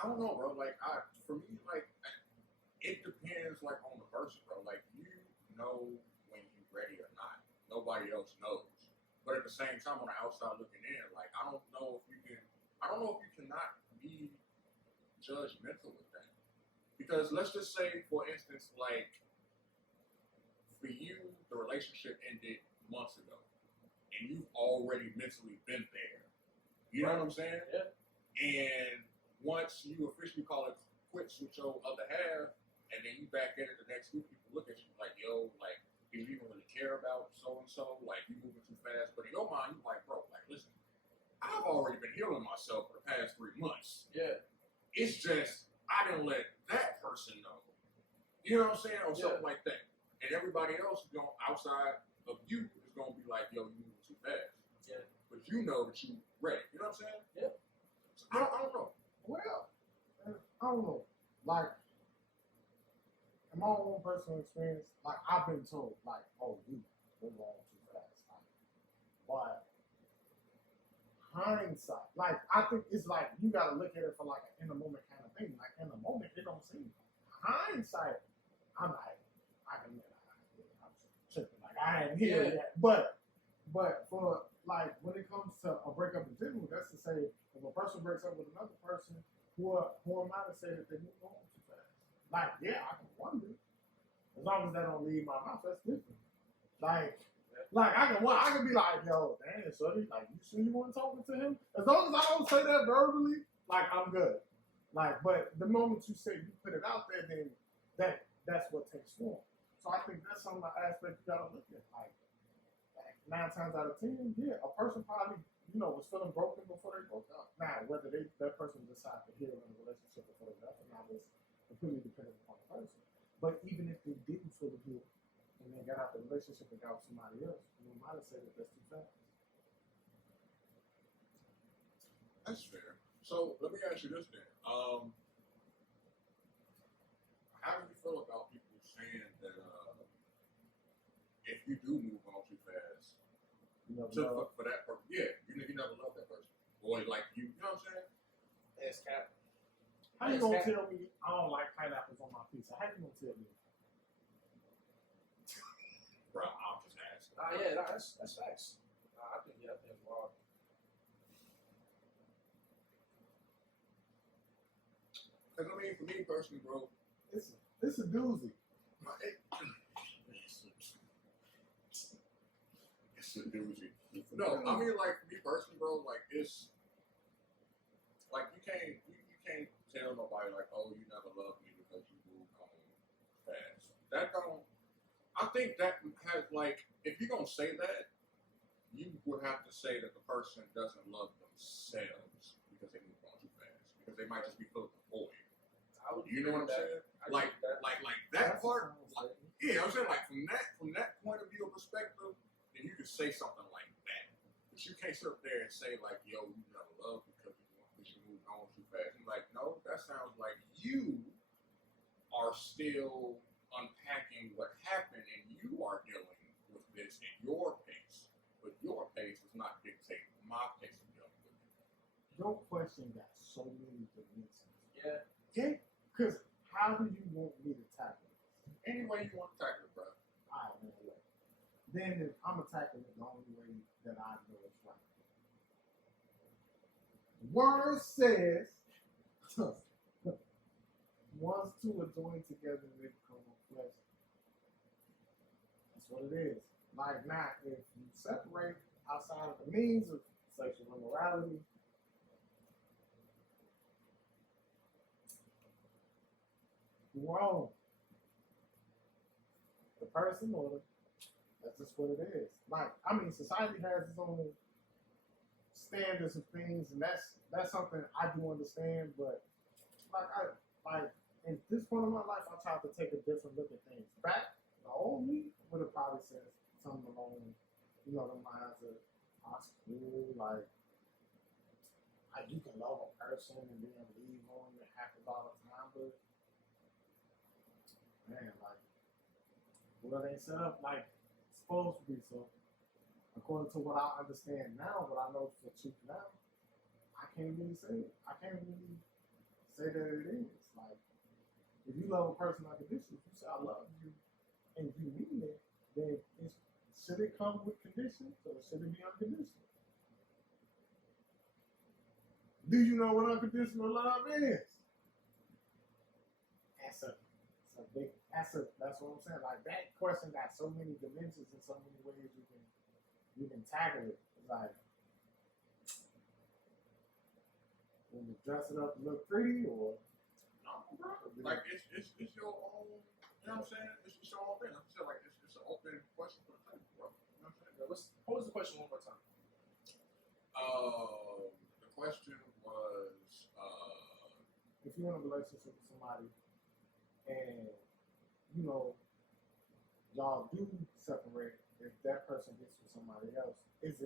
I don't know, bro. Like for me, like it depends like on the person, bro. Like you know when you're ready or not. Nobody else knows. But at the same time, on the outside looking in, like I don't know if you cannot be judgmental with that. Because let's just say, for instance, like for you, the relationship ended months ago, and you've already mentally been there. You know what I'm saying? Yeah. And once you officially call it quits with your other half, and then you back in it the next week, people look at you like, yo, like, do you even really care about so and so? Like, you moving too fast. But in your mind, you're like, bro, like, listen, I've already been healing myself for the past 3 months. Yeah. It's just I didn't let that person know. You know what I'm saying? Or something like that. And everybody else is going outside of you is gonna be like, yo, you moving too fast. Yeah. But you know that you ready. You know what I'm saying? Yeah. So I don't know. Well, I don't know. Like, in my own personal experience, like I've been told, like, oh, you move on too fast. Like, but hindsight, like I think it's like you gotta look at it for like an in the moment kind of thing. Like in the moment, it don't seem. Hindsight, I'm like, I'm tripping. Like I hadn't healed yet, but for like when it comes to a breakup in general, that's to say if a person breaks up with another person, who am I to say that they move on too fast? Like, yeah, I can wonder. As long as that don't leave my mouth, that's different. Like I can be like, yo, damn, Shorty, like you sure you want talking to him? As long as I don't say that verbally, like I'm good. Like, but the moment you say you put it out there, then that's what takes form. So I think that's some of the aspects you gotta look at. Like 9 times out of 10, yeah, a person probably, was feeling broken before they broke up. Now, whether that person decided to heal in a relationship before they left or not is completely dependent upon the person. But even if they didn't feel the heal and they got out the relationship and got with somebody else, you might have said that that's too fast. That's fair. So let me ask you this then. How do you feel about people saying that if you do move on too fast, for that person, you never loved that person, or like you know what I'm saying? Ass cap. How you gonna tell me I don't like pineapples on my pizza? How you gonna tell me? Bro, I'm just asking. That's facts. I think that's wild. Because I mean, for me personally, bro, it's a doozy. It's a doozy. No, I mean, like me personally, bro, like it's like you can't tell nobody like, oh, you never loved me because you moved on fast. That don't. I think that has like, if you're gonna say that, you would have to say that the person doesn't love themselves because they moved on too fast. Because they might just be feeling the void. You know what I'm saying? Like that part. Yeah, I'm saying like from that point of view or perspective, then you could say something like that. But you can't sit up there and say like, yo, you never loved because you moved on too fast. And like, no, that sounds like you are still unpacking what happened and you are dealing with this at your pace. But your pace does not dictate my pace of dealing with it. Your question got so many dimensions. Yeah. Yeah? Because how do you want me to tackle it? Any way you want to tackle it, bro. All right, man. Look. Then if I'm attacking it the only way that I know is right. The word says, once two are joined together, they become one flesh. That's what it is. Like now, if you separate outside of the means of sexual immorality, you're wrong. The person or that's just what it is. Like, I mean, society has its own standards of things, and that's something I do understand. But like in this point of my life, I tried to take a different look at things. Back, the old me would have probably said something along, the lines of our school, like you can love a person and then leave on it happens all the time, but man, like, well, they set up like it's supposed to be. So, according to what I understand now, what I know for truth now, I can't really say it. I can't really say that it is. Like, if you love a person unconditionally, if you say I love you and you mean it, then should it come with conditions or should it be unconditional? Do you know what unconditional love is? That's what I'm saying. Like, that question got so many dimensions and so many ways you can tackle it. It's like, when you dress it up to look pretty, or like it's your own. You know what I'm saying? It's your own thing. Like I said, like it's an open question for the table, bro. You know what I'm saying? What was the question one more time? you're in a relationship with somebody and, you know, y'all do separate if that person gets with somebody else, it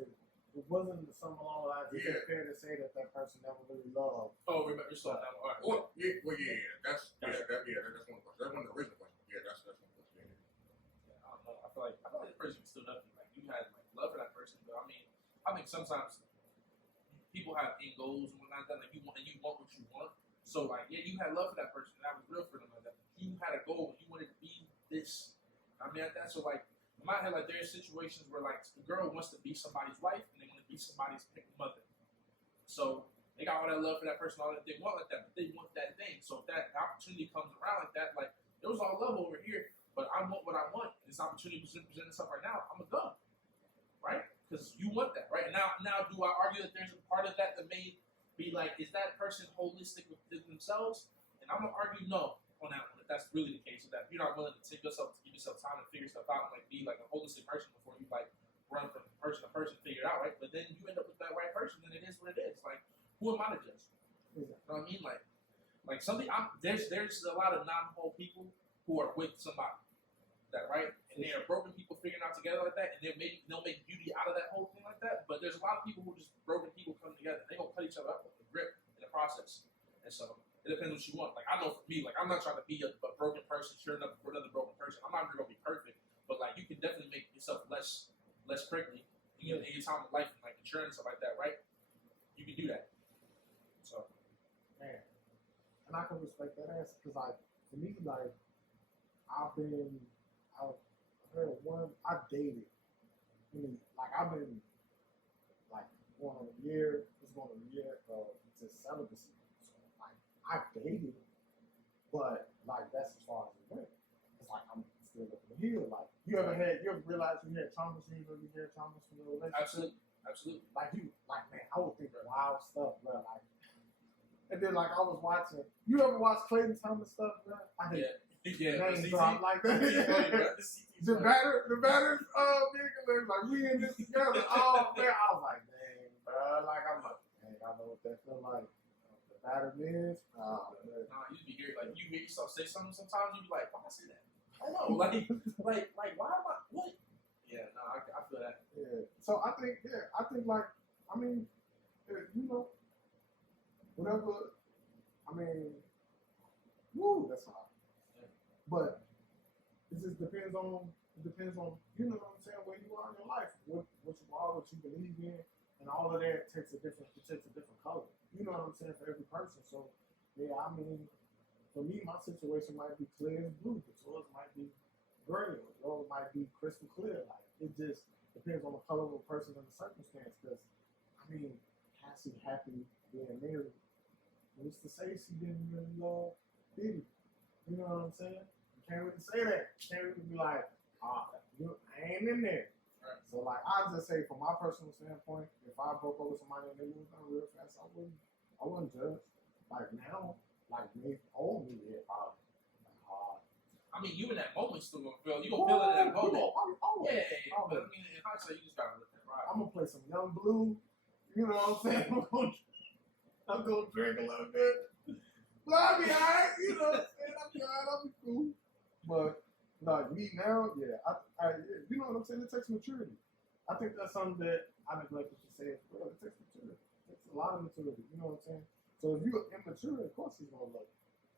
wasn't something along the lines, is it fair to say that person never really loved? Oh, remember, so all right. That's one of the questions. That's one of the original questions. Yeah, that's one of the questions. Yeah, I don't know. I feel like the person can still nothing. Like, you had like love for that person, but I think sometimes people have end goals and whatnot, like you want what you want. So like, yeah, you had love for that person, and that was real for them. Like that. You had a goal, you wanted to be this. I mean, that's so like in my head, like there's situations where like the girl wants to be somebody's wife and they want to be somebody's mother. So they got all that love for that person, all that they want like that, but they want that thing. So if that opportunity comes around like that, like there was all love over here, but I want what I want. This opportunity presenting itself right now, I'm gonna go, right? Because you want that, right? Now, do I argue that there's a part of that may be like, is that person holistic with themselves? And I'm gonna argue no on that one. If that's really the case, that you're not willing to give yourself time to figure stuff out, and like be like a holistic person before you like run from person to person, figure it out, right? But then you end up with that right person, and it is what it is. Like, who am I to judge? You know what I mean? Like something. There's a lot of non-whole people who are with somebody, that right, and they are broken people figuring out together like that, and they'll make beauty out of that whole thing like that. But there's a lot of people who are just broken people coming together. They gonna cut each other up with the grip in the process, and so. It depends what you want. Like, I know for me, like, I'm not trying to be a broken person, sure enough, for another broken person. I'm not going to be perfect, but, like, you can definitely make yourself less prickly in your time of life, and, like, insurance and stuff like that, right? You can do that. So. Man. And I can respect that answer, because, like, for me, like, I've dated, I've been, like, going on a year, it's going on a year of just celibacy. I've dated, but like that's as far as it went. It's like I'm still looking to heal. Like you ever realized you had traumas, you had traumas from the relationship? Absolutely. Like man, I would think wild stuff, bro. Like, and then like I was watching. You ever watch Clayton Thomas stuff, bro? Names drop like that. The batters, like we in this together. Oh man, I was like, dang, bro. Like I'm like, dang, I know what that feel like. Batter is, you be here like you hear yourself say something. Sometimes you be like, why I say that? I don't know, like why am I what? Yeah, no, I feel that. Yeah. So I think like I mean, you know, whatever. I mean, woo, that's hard. Yeah. But it just depends on you know what I'm saying, where you are in your life, what you are, what you believe in, and all of that takes a different color. You know what I'm saying, for every person. So, yeah, I mean, for me, my situation might be clear as blue, but yours might be gray, or yours might be crystal clear. Like, it just depends on the color of a person and the circumstance. Because, I mean, Cassie happy being married. Who's to say she didn't really love Diddy? You know what I'm saying? You can't really say that. You can't really be like, I ain't in there. Right. So, like, I just say, from my personal standpoint, if I broke up with somebody and they moved on real fast, I wouldn't judge. Like, now, like, they hold me there, probably. Like, hard. I mean, you in that moment still gonna feel. You gonna feel it in that moment. Always. But I mean, in hindsight, you just gotta let that ride. I'm gonna play some Young Blue. You know what I'm saying? I'm gonna drink a little bit. But I'll be alright. You know what I'm saying? I'll be alright. I'll be cool. But. Like me now, yeah, I you know what I'm saying? It takes maturity. I think that's something that I neglected to say as well. It takes maturity. It takes a lot of maturity. You know what I'm saying? So if you're immature, of course he's gonna look.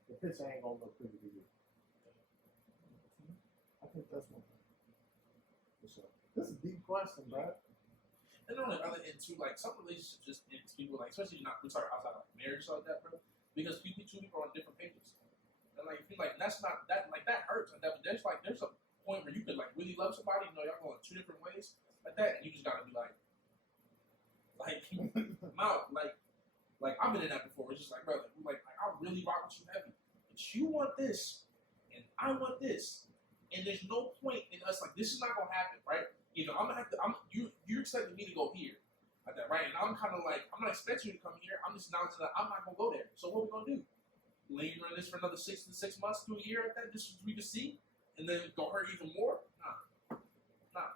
The picture ain't gonna look pretty to you. I think that's one thing. For sure. This is a deep question, bro. And on the other end too, like some relationships just people like, especially we talk outside like marriage like that, bro. Because two people are on different pages. And like, if you like, that's not that like that hurts. Like that, but there's a point where you could like really love somebody. You know, y'all going two different ways like that, and you just gotta be like mouth, like I've been in that before. It's just like, brother, like I really rock with you heavy, but you want this, and I want this, and there's no point in us like this is not gonna happen, right? Either I'm gonna have to, you're expecting me to go here, like that, right? And I'm kind of like, I'm not expecting you to come here. I'm just acknowledging that I'm not gonna go there. So what we gonna do? Linger on this for another 6 months to a year like that, just so we can see, and then go hurt even more? Nah.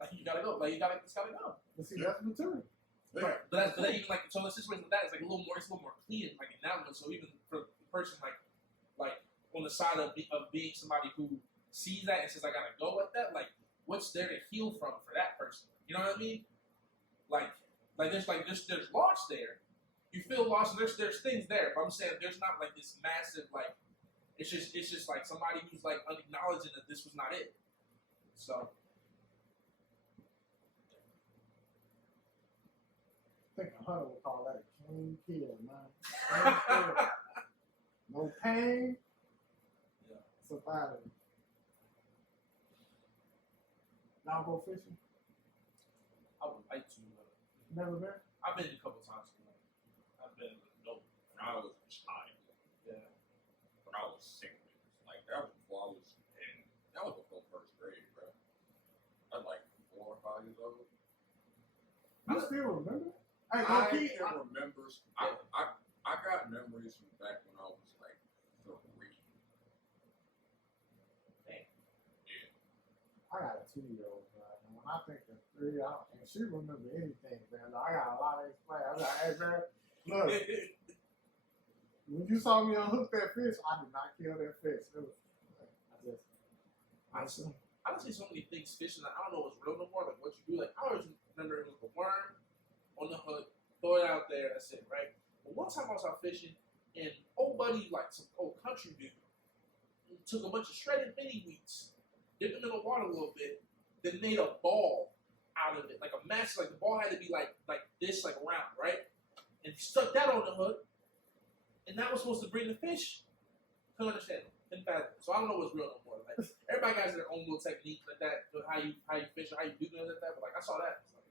Like you gotta go. Like it's gotta go. But see, that's maturity. Right, but that even like so the situation with that is like it's a little more clean like in that one. So even for the person like on the side of being somebody who sees that and says I gotta go with that, like what's there to heal from for that person? You know what I mean? Like there's loss there. You feel lost. And there's things there, but I'm saying there's not like this massive like it's just like somebody who's like acknowledging that this was not it. So. I think a hunter would call that a clean kill, man. Clean kill. No pain. Yeah. Surviving. Y'all go fishing? I would like to. Never been? I've been a couple times. I've been no. When I was a child. Yeah. When I was 6 years. Like that was before I was in. That was before first grade, bro. I was like 4 or 5 years old. You still remember? I can remember. I got memories from back when I was like 3. Dang. Yeah. I got a 2-year-old, man. And when I think of 3, and she remember anything, man. I got a lot of explain. I was like, hey, man, look. When you saw me unhook that fish, I did not kill that fish. It was, I don't see so many things fishing. Like, I don't know what's real no more. Like what you do. Like I always remember it was a worm on the hook, throw it out there. That's it, right? But one time I was out fishing, and old buddy, like some old country dude, took a bunch of shredded mini wheats, dipped them in the water a little bit, then made a ball out of it, like a mess. Like the ball had to be like this, like round, right? And he stuck that on the hook, and that was supposed to bring the fish. Couldn't understand it. Couldn't fathom it. So I don't know what's real no more. Like everybody has their own little technique like that, how you fish or how you do things like that. But like I saw that, it's like,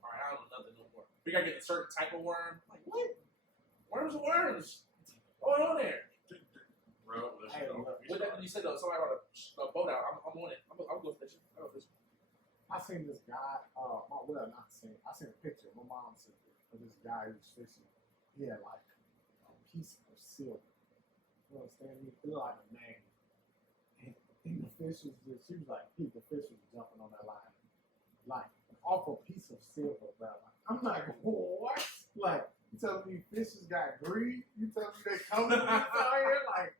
all right, I don't know nothing no more. We gotta get a certain type of worm. Like what? Worms are worms. What's going on there? Bro, Hey, What that you said though? Somebody brought a boat out. I'm on it. I'm go fishing. I go fishing. I seen this guy, not seen, I seen a picture, my mom sent it, of this guy who was fishing. He had like a piece of silver. You understand me? It looked like a magnet. And the fish was just, she was like, the fish was jumping on that line. Like, off a piece of silver, bro. I'm like, what? Like, you telling me fishes got greed? You telling me they coming out here? Like,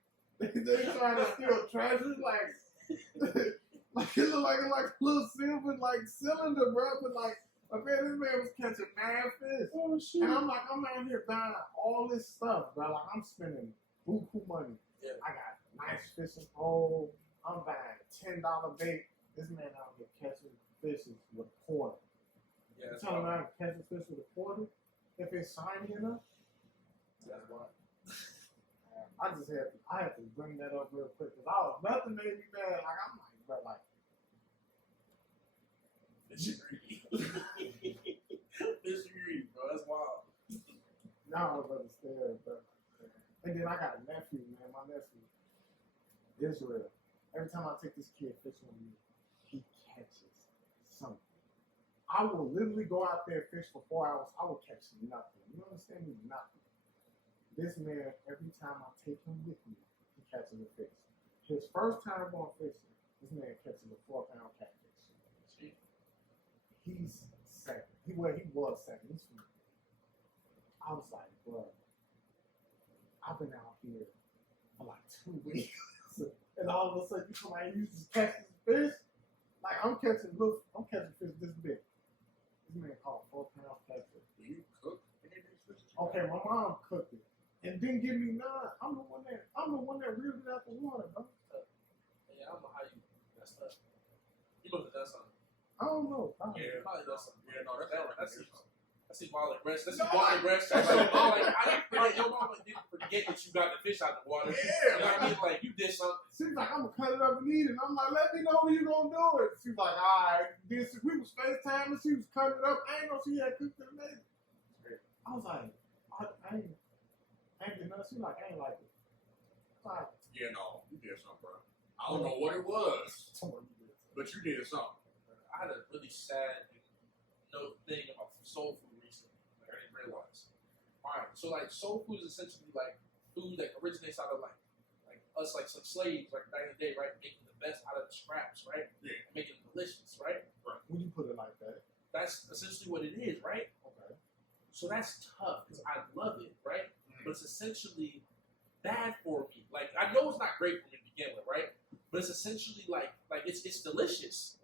they trying to steal treasures? Like, like it looked like a little silver like cylinder, bro. But like, man, this man was catching mad fish. Oh shit! And I'm like, I'm out here buying all this stuff, bro. Like, I'm spending buku money. Yeah. I got nice fishing pole. I'm buying $10 bait. This man out here catching fishes with a quarter. Yeah, You telling me I can catch a fish with a quarter if it's shiny enough? that's why. I had to bring that up real quick because nothing made me mad. Like I'm like, bro, like Fish greedy. Fish greedy, bro. That's wild. now I was understand, but and then I got a nephew, man. My nephew, Israel. Every time I take this kid fishing with me, he catches something. I will literally go out there and fish for 4 hours. I will catch nothing. You understand me? Nothing. This man, every time I take him with me, he catches a fish. His first time going fishing, this man catches a 4-pound catfish. He's second. He was second. He's from. I was like, bro, I've been out here for like 2 weeks, and all of a sudden you come out and you just catch this fish. Like I'm catching fish this big. This man caught 4-pound catfish. Do you cook any of these fishes? Okay, my mom cooked it and didn't give me none. I'm the one that reeled it out the water, bro. Yeah, I don't know how you messed up. You must have done something. I don't know. You probably done something. Yeah, no, That's violent aggressive. That's No, violent aggressive. that's Like, so- like, I didn't forget. Your mama didn't forget that you got the fish out the water. Yeah, You know what I mean? Like you did something. She was like, I'm gonna cut it up and eat it. And I'm like, let me know when you gonna do it. She was like, all right. We was FaceTime and she was cutting it up. I ain't know she had cooked it amazing. I was like, I ain't getting nothing. She was like, I ain't like it. Like, Yeah, no, you did something, bro. I don't know what it was, but you did something. I had a really sad thing about soul food recently. Like, I didn't realize. Alright, so like soul food is essentially like food that originates out of like us like some slaves like back in the day, right? Making the best out of the scraps, right? Yeah. Making it delicious, right? when you put it like that. That's essentially what it is, right? Okay. So that's tough because I love it, right? But it's essentially bad for me. Like I know it's not great for me to begin with, right? But it's essentially like it's delicious,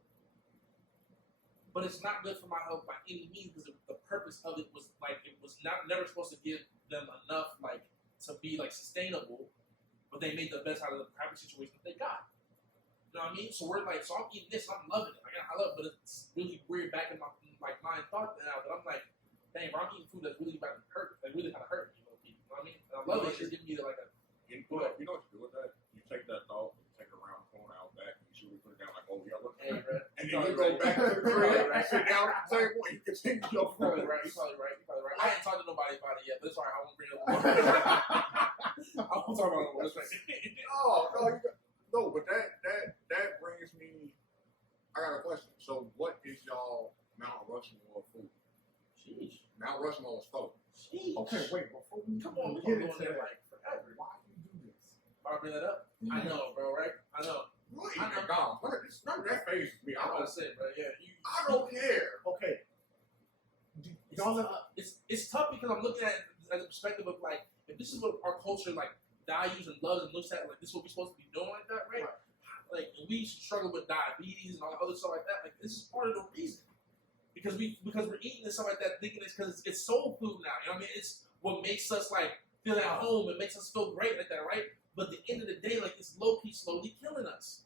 but it's not good for my health by any means because the purpose of it was like it was never supposed to give them enough like to be like sustainable, but they made the best out of the crappy situation that they got. You know what I mean? So we're like, so I'm eating this, I'm loving it. Like, I love it, but it's really weird back in my mind thought now that I'm like, dang, bro, I'm eating food that's really about to hurt, like really kind of hurt me. You know what I mean? And I love it. It's giving me like a. You know what you do with that? You take that thought, take it around, corner out back, and you should put it down like, oh yeah, look. Hey, and then you go back to the crib and sit down at the table and you continue your food. You're probably right. I ain't talked to nobody about it yet, but it's alright. I won't bring it up. I won't talk about it. No, but that brings me. I got a question. So, what is y'all Mount Rushmore food? Sheesh. Mount Rushmore is folk. Sheesh. Okay, wait. Before we Come on, get going into there that, like forever. why do you do this? Why bring that up? I know, bro. Right? I know. Really? None of that phases me. I don't say, bro. Yeah. I don't care. Okay. It's tough because I'm looking at it as a perspective of like, if this is what our culture like values and loves and looks at, like this is what we're supposed to be doing like that, right? Like we struggle with diabetes and all that other stuff like that. Like this is part of the reason because we're eating this stuff like that, thinking it's because it's soul food now. You know what I mean? It's what makes us like feel at home. It makes us feel great like that, right? But at the end of the day, like it's low key slowly killing us.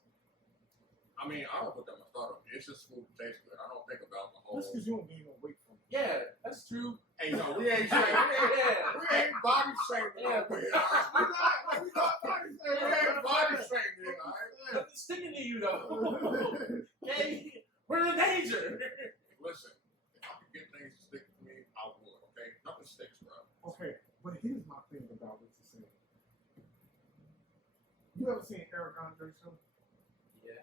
I mean, I don't put that much thought on it. It's just food that tastes good. I don't think about the whole. That's because you don't gain no weight from it. Yeah, that's true. Hey, no, we ain't shaming. We ain't body shaming. Yeah, We not body shaming. We ain't body shaming. All right. Nothing's sticking to you though. Okay, we're in danger. Listen, if I could get things to stick to me, I would. Okay, nothing sticks, bro. Okay, but here's my thing about what you're saying. You ever seen Eric Andre show? Yeah.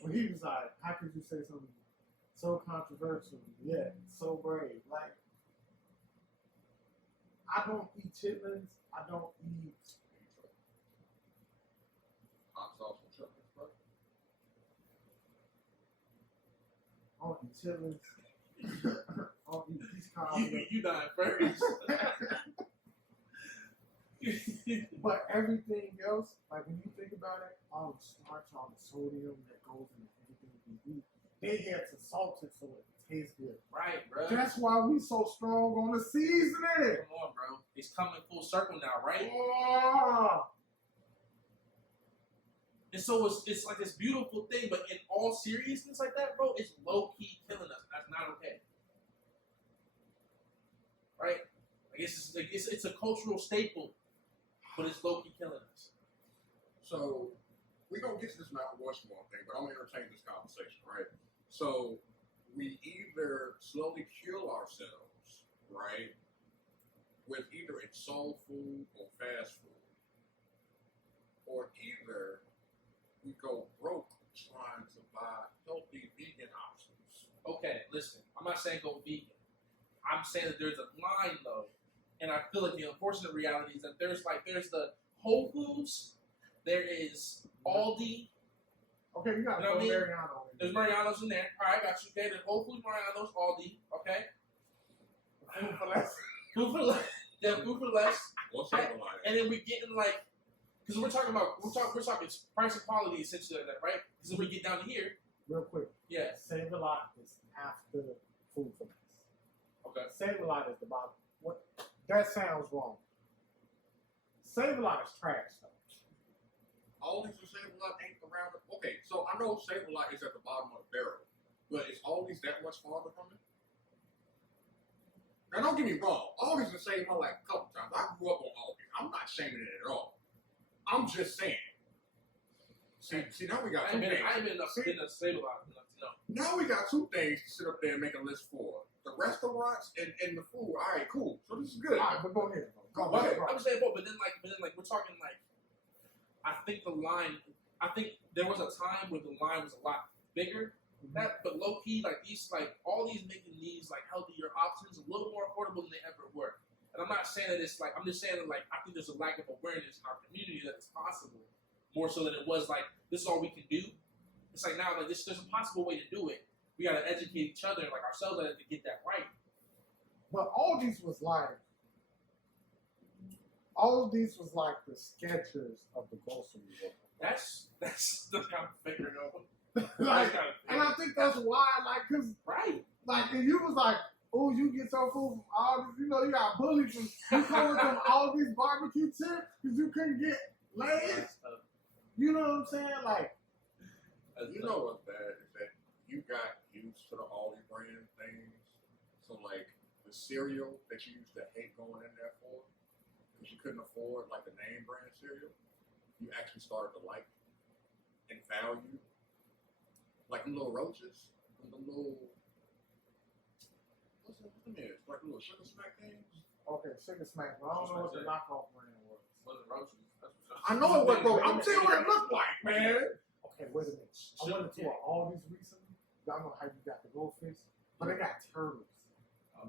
When he was like, how could you say something so controversial, yet so brave? Like, I don't eat chitlins. I don't eat Hot sauce and chitlins, bro. I don't eat chitlins. I don't eat peace cobbler. You dying first. But everything else, like when you think about it, all the starch, all the sodium that goes into everything we eat, they had to salt it so it tastes good. Right, bro. That's why we so strong on the seasoning. Come on, bro. It's coming full circle now, right? Oh. And so it's like this beautiful thing, but in all seriousness like that, bro, it's low-key killing us. That's not okay. Right? I guess it's a cultural staple, but it's low-key killing us. So, we're going to get to this Mount Rushmore thing, but I'm going to entertain this conversation, right? So, we either slowly kill ourselves, right, with either it's soul food or fast food, or either we go broke trying to buy healthy vegan options. Okay, listen, I'm not saying go vegan. I'm saying that there's a line, though, and I feel like the unfortunate reality is that there's the Whole Foods, there is Aldi. Okay, you got You know what I mean? Mariano. There's Mariano's in there. All right, got you. Okay, there's Whole Foods, Mariano's, Aldi. Okay. Food for less. Food for less. Yeah, food for less. What's that line? And then we getting like, because we're talking price and quality essentially like that, right? Because when we get down to here, Real quick. yeah. Save a Lot is after Food for Less. Okay. Save a Lot is the bottom. What? That sounds wrong. Save a Lot is trash, though. All these Save-A-Lot ain't around. Okay, so I know Save-A-Lot is at the bottom of the barrel, but is Aldi's that much farther from it? Now, don't get me wrong. Aldi's been saved my life a couple times. I grew up on Aldi's. I'm not shaming it at all. I'm just saying. See, now we got two things. I ain't been enough to save a lot enough to know. Now we got two things to sit up there and make a list for. The restaurants and the food. All right, cool. So this is good. All right, but go ahead. Go But ahead. I'm saying both, but then we're talking like, I think there was a time where the line was a lot bigger. But low key, like all these making these like healthier options a little more affordable than they ever were. And I'm not saying that it's like, I'm just saying that like I think there's a lack of awareness in our community that it's possible, more so than it was like this is all we can do. It's like now like there's a possible way to do it. We gotta educate each other and like ourselves to get that right. But all these was like the sketchers of the grocery world. That's the kind of figure though. Like, and I think that's why, like, cause right, like, and you was like, oh, you get your food from all this, you know, you got bullied from you coming from all these barbecue tips because you couldn't get legs. You know what I'm saying? Like, you know what's bad is that you got used to the Aldi brand things. So like the cereal that you used to hate going in there for, because you couldn't afford like the name brand cereal, you actually started to like and value. Like the little roaches, the little what's them is? Like little sugar smack things. okay, Sugar Smack, but I don't know what the knockoff brand was. Was it roaches? I know it was, bro. I'm telling you what it looked like, man. Okay, wait a minute. I went into an Aldi's recently. Y'all know how you got the goldfish, but they got turtles.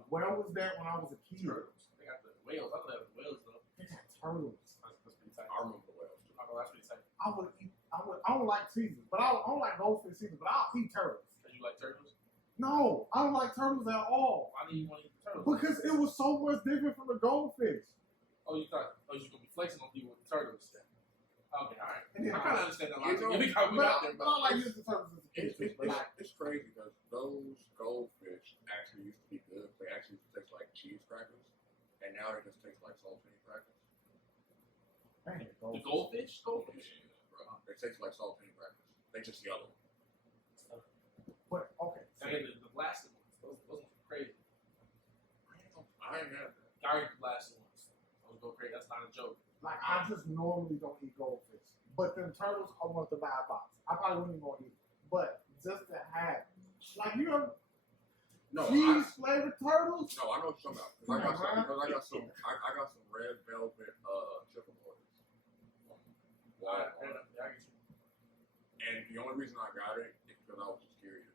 Where was that when I was a kid? Turtles. They got the whales. I thought they had the whales though. They got turtles. That's pretty tight. I remember the whales too. That's pretty tight. I don't like Caesars, but I don't like goldfish either, but I'll eat turtles. Cause you like turtles? No, I don't like turtles at all. Why do you want to eat turtles? Because it was so much different from the goldfish. Oh, you thought you was gonna be flexing on people with turtles? Okay, all right. And then I kind of understand that. You know, We got there, but I like using turtles as a kid. It's crazy because those goldfish actually used to be good. They actually used to taste like cheese crackers, and now they just taste like saltine crackers. Dang, the goldfish. Bro, they taste like saltine crackers. They just yellow. But okay, And then the blasted ones. Those ones are crazy. I ain't had that. Darius blasted ones. Those go crazy. That's not a joke. like I just normally don't eat goldfish, but them turtles I want to buy a box. I probably wouldn't even want to eat it, but just to have, like you know, cheese flavored turtles. No, I know what you're talking about. I got some red velvet chicken orders. I get you. And the only reason I got it is because I was just curious.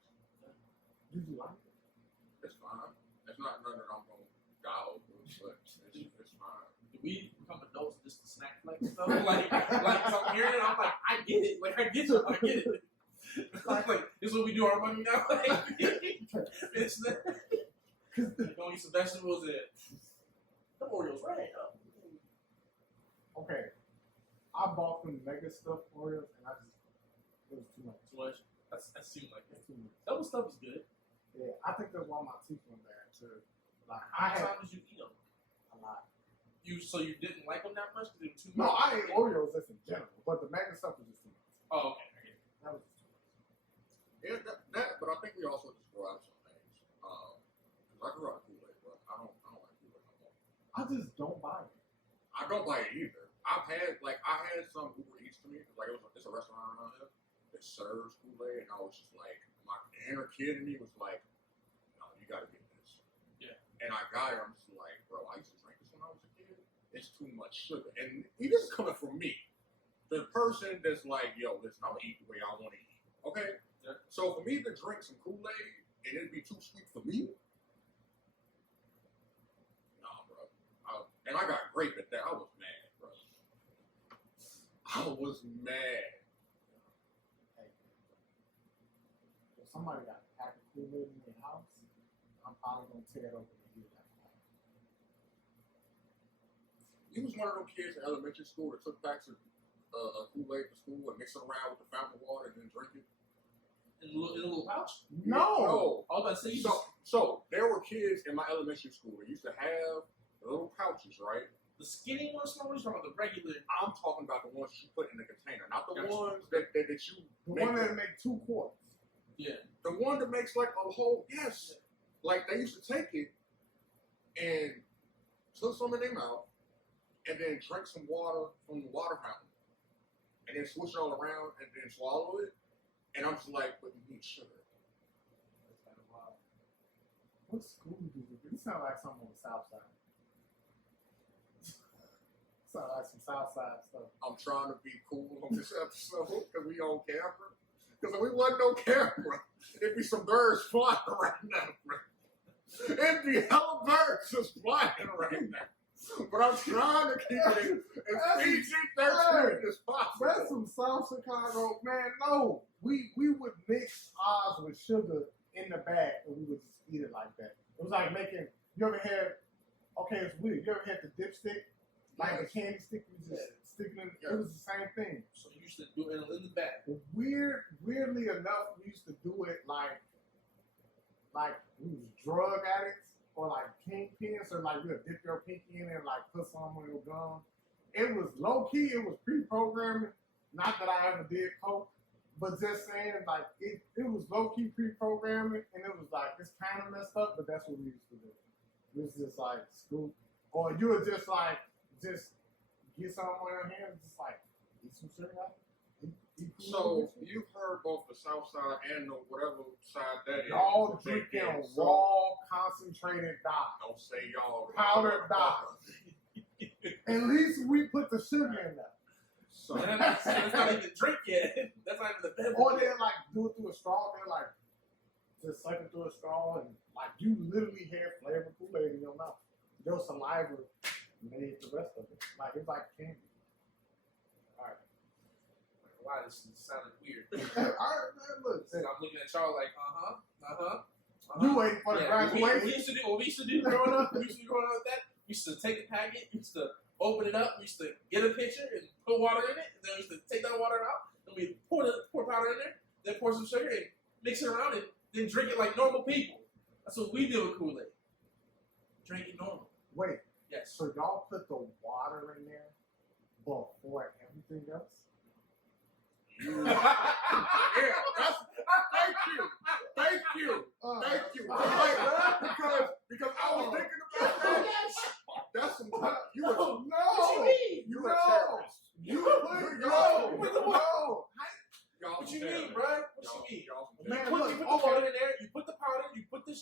Did you like it? It's fine. It's not nothing that I'm gonna die over, but it's fine. Do we become adults just to snack flex stuff? like so I'm hearing it, I'm like, I get it. Like I get it. Like this is what we do our money now. Like, it's not. Like, don't eat some vegetables and the Oreos, right? Okay, I bought them mega stuffed Oreos and it was too much. Too much. That seemed like it. It's too much. Double stuff is good. Yeah, I think that's why my teeth went bad too. Like How many times did you eat them? A lot. So you didn't like them that much because they were too much? No, I ate Oreos just in general, but the mega stuff was just too much. Oh, okay. I get it. That was just too much. Yeah, that. But I think we also just grew out of some things. Because I grew out of Kool-Aid, but I don't like Kool-Aid no more. I just don't buy it. I don't buy it either. I had some Uber Eats to me. Like it's a restaurant around here that serves Kool-Aid, and I was just like, my inner kid in me was like, no, you gotta get this. Yeah. And I got it. I'm just like, bro, I used to drink this when I was a kid. It's too much sugar. And this is coming from me, the person that's like, yo, listen, I'm gonna eat the way I want to eat. Okay. Yeah. So for me to drink some Kool-Aid and it'd be too sweet for me. Nah, bro. And I got grape at that. I was mad, bro. I was mad. Hey, if somebody got a pack of Kool-Aid in their house, I'm probably gonna tear it open and eat that. You was one of those kids in elementary school that took packs of Kool-Aid to school and mix it around with the fountain water and then drink it. In a little pouch? No. I was about to say So there were kids in my elementary school that used to have little pouches, right? the skinny ones, or the regular. I'm talking about the ones you put in the container, not the Gotcha. ones that you The make. one that make 2 quarts. Yeah. The one that makes like a whole, yes. Like they used to take it and took some in their mouth and then drink some water from the water fountain and then switch it all around and then swallow it. And I'm just like, but you need sugar. That's kind of wild. What school do you? You sound like something on the South Side. Sound like some South Side stuff. I'm trying to be cool on this episode because we on camera. Because if we wasn't on camera, it'd be some birds flying right now, bro. It'd be hella birds just flying right now. But I'm trying to keep it as PG-13 as possible. That's some South Chicago, man. No, we would mix ours with sugar in the bag and we would just eat it like that. It was like making You ever had? Okay, it's weird. You ever had the dipstick, like the candy stick? You just stick it in. It was the same thing. So you used to do it in the back. Weirdly enough, we used to do it like we was drug addicts or like kingpins, or like you would dip your pinky in and like put some on your gum. It was low key. It was pre-programming. Not that I ever did coke, but just saying like it was low key pre-programming, and it was like it's kind of messed up, but that's what we used to do. It was just like scoop, or you would just get something on your hands, just like eat some cereal. So you've heard both the South Side and the whatever side that is. Y'all drinking raw, concentrated dye. Don't say y'all. Powdered dye. At least we put the sugar in there. So that's not even drink yet. That's not even the beverage. Or they'll like do it through a straw. They're like just suck it through a straw, and like you literally had flavored Kool-Aid in your mouth. Your saliva made the rest of it. Like it's like candy. All right. Wow, this sounded weird. All right, man, look. I'm looking at y'all like, You waiting for the graduation? What we used to do growing up with that, we used to take the packet, we used to open it up, we used to get a pitcher and put water in it, and then we used to take that water out, and we pour powder in there, then pour some sugar and mix it around and then drink it like normal people. That's what we do with Kool-Aid. Drink it normal. Wait. Yes. So y'all put the water in there before everything else? Yeah, thank you. Thank you. Because I was thinking about that. That's some time. You were What you mean? You were a terrorist. What you mean, bro? What you mean? Man, You put the water in there, you put the powder,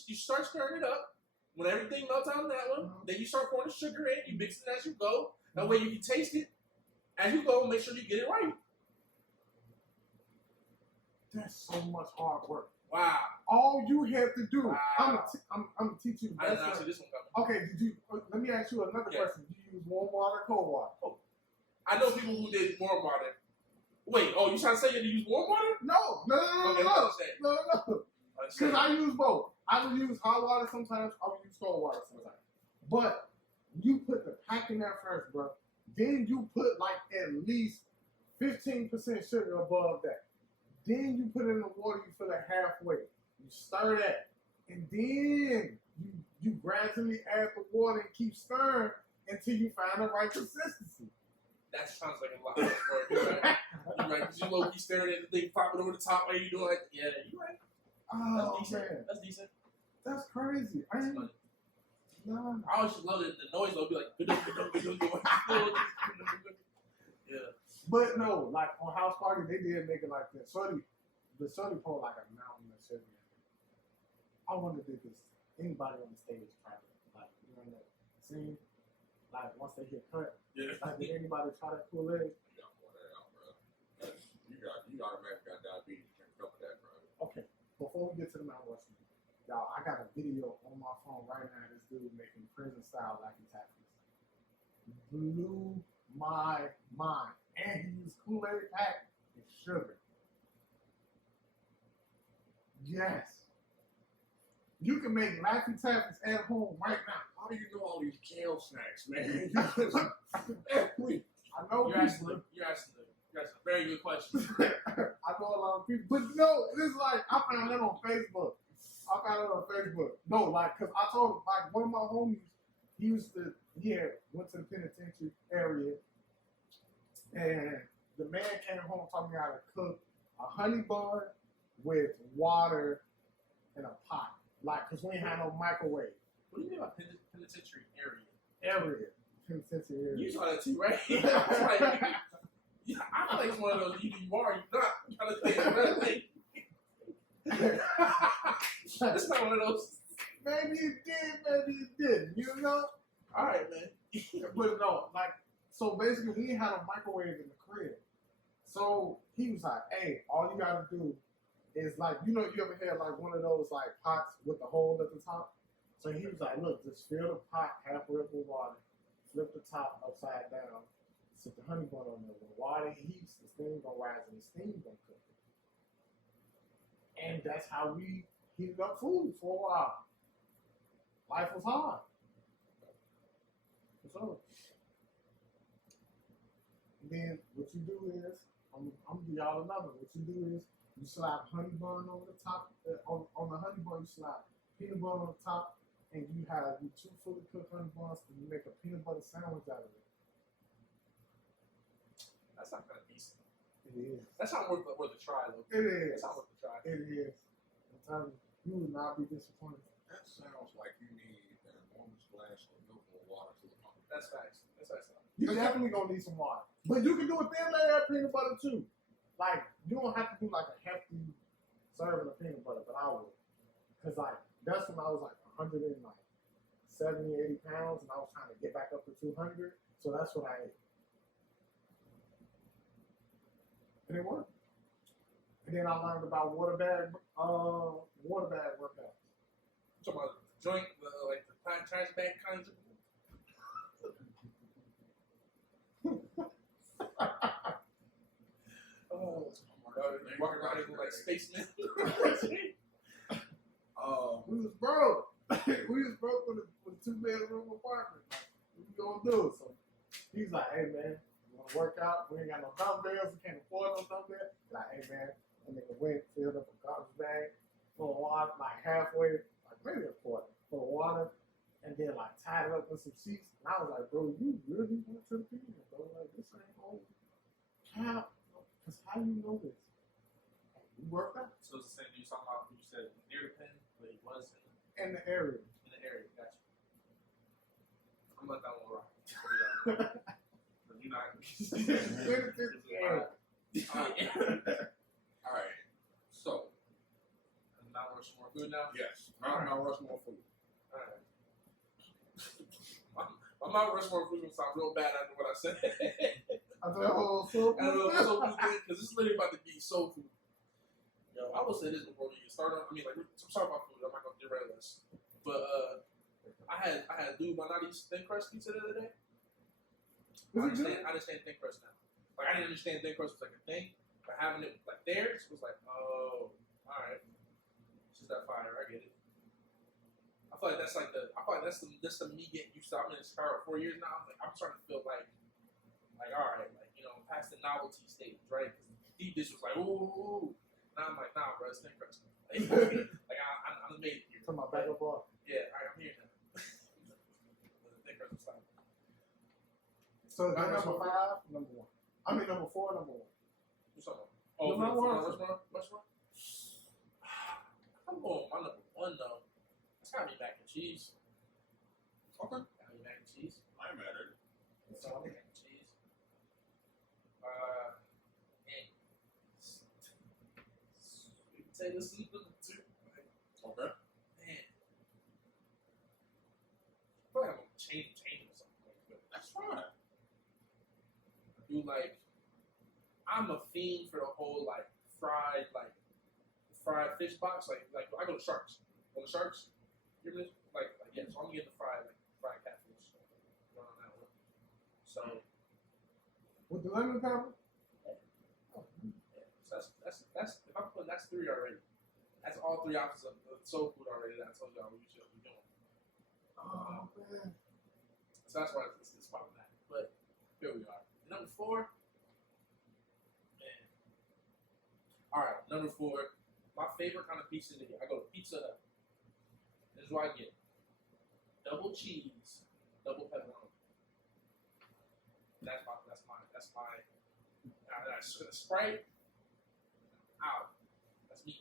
you start stirring it up. When everything melts out on that one, then you start pouring the sugar in, you mix it as you go. That way you can taste it as you go, make sure you get it right. That's so much hard work. Wow. All you have to do, Wow. I'm gonna teach you. I didn't see this one coming. Okay, let me ask you another question. Did you use warm water or cold water? Oh. I know people who did warm water. Wait, you trying to say you use warm water? No. Because I use both. I would use hot water sometimes. I would use cold water sometimes. But you put the pack in there first, bro. Then you put like at least 15% sugar above that. Then you put it in the water. You fill it halfway. You stir that, and then you gradually add the water and keep stirring until you find the right consistency. That sounds like a lot of work. You're right. Because you low-key staring at the thing, popping over the top while you doing like, yeah, you're right. Oh, That's decent. man. That's decent. That's crazy. That's funny. No. I always love it. The noise will be like, yeah. But no, like on House Party, they did make it like that. The Shorty pulled like a mountain of sugar. I wonder if anybody on the stage tried it. Like, you know that scene? Like, once they get cut. Yeah. Like, did anybody try that Kool-Aid? You got a man who got diabetes. You can't cover that, bro. Okay, before we get to the Mount Rushmore, y'all, I got a video on my phone right now. This dude making prison-style Laffy Taffys. Blew my mind. And he used Kool-Aid pack and sugar. Yes. You can make Laffy Taffys at home right now. How do you know all these kale snacks, man? I know You're asking a very good question. I know a lot of people. But no, it's like, I found that on Facebook. No, like, because I told him, like, one of my homies, he went to the penitentiary area, and the man came home talking me how to cook a honey bun with water in a pot. Like, because we ain't had no microwave. What do you mean by penitentiary area? Penitentiary area. You saw that too, right? I was like, yeah, I feel like it's one of those either you are or you're not. You gotta think another thing. It's not one of those. Maybe it did, maybe it didn't. You know? All right, man. But no, like, so basically we had a microwave in the crib. So he was like, hey, all you gotta do is like, you know, you ever had like one of those like pots with the hole at the top? So he was like, look, just fill the pot halfway up with water, flip the top upside down, sit the honey bun on there. When the water heats, the steam gonna rise and the steam gonna cook it. And that's how we heated up food for a while. life was hard. So, then what you do is, I'm gonna give y'all another. What you do is, you slap honey bun over the top. On the honey bun, you slap peanut butter on the top, and you have 2 fully cooked honey buns, and you make a peanut butter sandwich out of it. That's not kind of decent. It is. That's not worth a try, though. It is. That's not worth a try. It is. I'm telling you, you will not be disappointed. That sounds like you need an enormous glass of milk or water to the pump. That's facts. That's facts. You're definitely gonna need some water, but you can do a thin layer of peanut butter too. Like you don't have to do like a hefty serving of peanut butter, but I would, cause like that's when I was like 170, 80 pounds, and I was trying to get back up to 200. So that's what I ate, and it worked. And then I learned about water bag workouts. I'm talking about the joint, like the trash bag kind of. Oh, walking around here like spacemen. We was broke. We was broke with a 2-bedroom apartment. What we gonna do? So he's like, hey man, you wanna work out? We ain't got no dumbbells. We can't afford no dumbbells. Like, hey man, and nigga went, filled up a garbage bag full of water, like halfway, like maybe a quarter full of water, and then like tied it up with some sheets. And I was like, bro, you really went to the funeral, bro? Like this ain't old. How? Cause how you know this? You worked out So it's the same you talking about. You said near the pin, but it was in the area. in the area. Gotcha. I'm gonna let that one rock. But you're not. All right. So, Not rush more food now. yes, Mount Rushmore food. All right. My Mount Rushmore food gonna sound real bad after what I said. After that whole soul I don't know if soul food thing, because it's literally about to be soul food. Yo, I will say this before we get started. I mean, like, I'm talking about food. I'm not gonna derail this, but I had Lou Bonatti's thin crust pizza the other day. I understand thin crust now. Like I didn't understand thin crust was like a thing, but having it like theirs was like, oh, all right, it's just that fire. I get it. I feel like that's the me getting used to. I'm in this car for 4 years now. I'm starting to feel like all right, like you know, past the novelty stage, right? Because the deep dish was like, ooh. Now I'm like, nah, bro, it's thin crust. Like I'm made it here. Talking about back up off. Yeah, I'm here now. The thin crust was fine. So number 5, number 1. I mean number 4, number 1. What's up? Oh, restaurant. I'm going my number 1 though. It's gotta be mac and cheese. Okay. Gotta be mac and cheese. I'm at it. It's all mac and cheese. Sweet potato soup number 2. Okay. Man. I feel like I'm gonna change or something. That's fine. Do like I'm a fiend for the whole like fried fish box. Like I go to Sharks. On the Sharks, you know, like yeah. So I'm getting the fried catfish. Going on that one. So With the lemon pepper? yeah. So that's if I'm putting that's 3 already. That's all 3 ounces of soul food already that I told y'all we should be doing. Oh man. So that's why it's popping that. But here we are. Number 4. Man. Alright, number 4. My favorite kind of pizza in here. I go to Pizza Hut. This is what I get. Double cheese, double pepperoni. That's my Sprite. Out. That's me.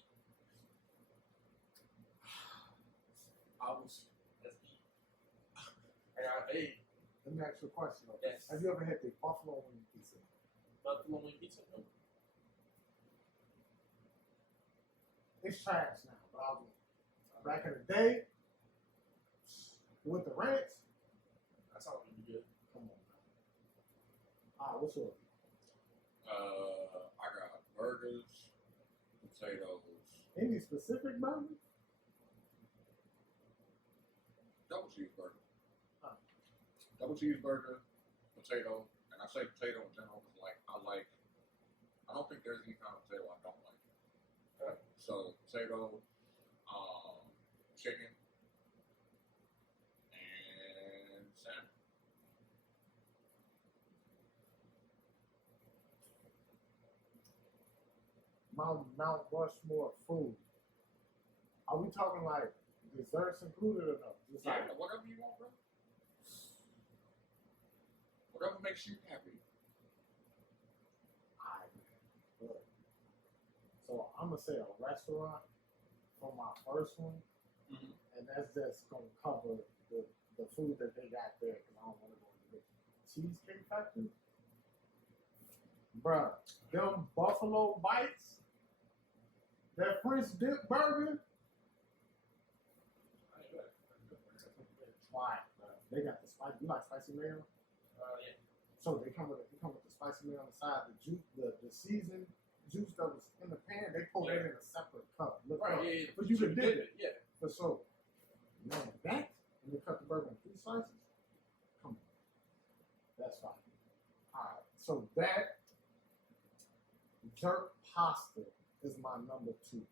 That's me. I got Let me ask you a question though. Yes. Have you ever had the buffalo wing pizza? buffalo wing pizza. No. It's trash now, but I was back in the day with the ranch. That sounds really good. Come on, man. What's yours? I got burgers, potatoes, Any specific burger? double cheeseburger. Huh. Double cheeseburger, potato, and I say potato in general because I don't think there's any kind of potato I don't like. Okay. So potato, chicken, Mount Rushmore food. Are we talking like desserts included or no? Just Yeah, like whatever you want, bro. Whatever makes you happy. alright, man. Look. So I'm gonna say a restaurant for my first one, and that's just gonna cover the food that they got there because I don't want to go to the Cheesecake Factory. Bruh, them buffalo bites, that French dip burger. Try it, bruh. They got the spicy. You like spicy mayo? Yeah. So they come with the spicy mayo on the side. The juice, the seasoned juice that was in the pan, they pour that in a separate cup. Look up. Yeah. But you can dip it. Yeah. For so, man, that and they cut the burger in 3 slices. Come on, that's fine. All right, so that jerk pasta is my number 2.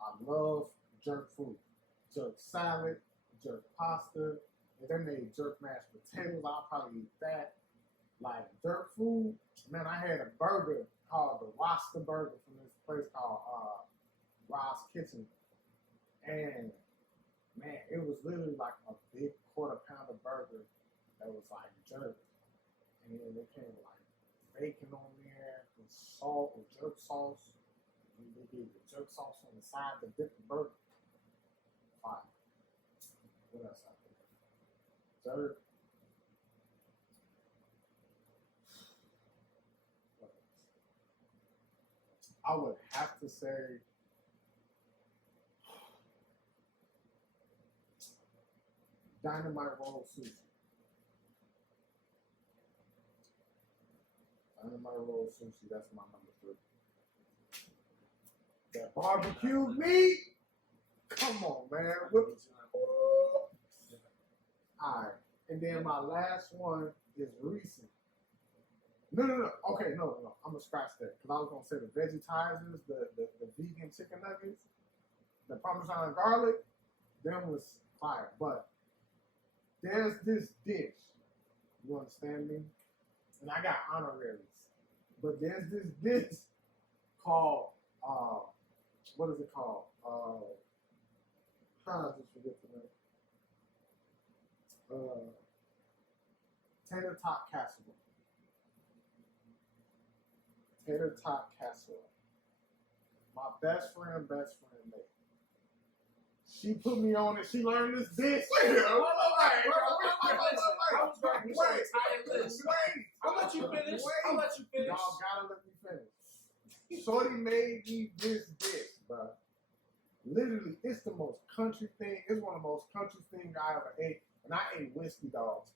I love jerk food, jerk salad, jerk pasta, and then they jerk mashed potatoes. I'll probably eat that. Like jerk food, man. I had a burger called the Rasta Burger from this place called Ross Kitchen, and man, it was literally like a big quarter-pounder burger that was like jerk, and then it came with like bacon on there with salt or jerk sauce. And they gave the jerk sauce on the side to dip the burger. Fine. What else out there? Jerk. What else? I would have to say Dynamite roll sushi. Dynamite roll sushi, that's my number 3. That barbecue meat, come on, man. Alright, and then my last one is recent. No. Okay, no. I'm gonna scratch that because I was gonna say the vegetizers, the vegan chicken nuggets, the Parmesan garlic, them was fire. But there's this dish, you understand me? And I got honoraries. But there's this dish called, what is it called? How did I just forget the name? Tater-Tot Casserole. Tater-Tot Casserole. My best friend made. She put me on it. She learned this dish. Wait. I'll let you finish. Y'all gotta let me finish. Shorty made me this dish, bro. Literally, it's the most country thing. It's one of the most country things I ever ate. And I ate whiskey dogs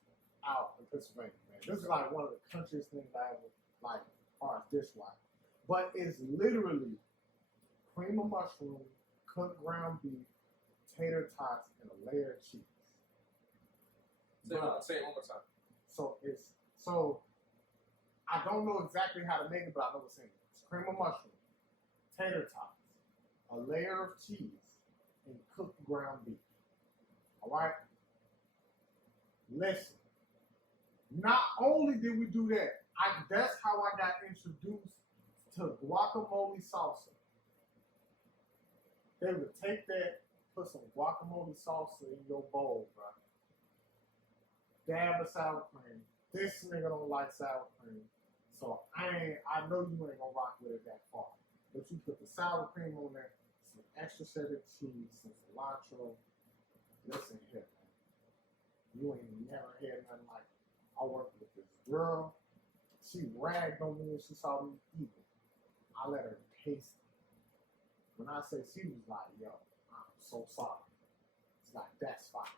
out in Pennsylvania, man. This is like one of the countryest things I ever, like, as far as dish-wise. But it's literally cream of mushroom, cooked ground beef, tater tots, and a layer of cheese. Say it one more time. So I don't know exactly how to make it, but I know what's in it. It's cream of mushroom, tater tots, a layer of cheese, and cooked ground beef. All right? Listen. Not only did we do that, that's how I got introduced to guacamole salsa. They would take that, put some guacamole salsa in your bowl, bro. Dab of sour cream. This nigga don't like sour cream, so I know you ain't gonna rock with it that far. But you put the sour cream on there, some extra cheddar cheese, some cilantro. Listen here, man. You ain't never had nothing like it. I worked with this girl. She ragged on me when she saw me eat it. I let her taste it. When I say she was like, yo, I'm so sorry. It's like, that's fine.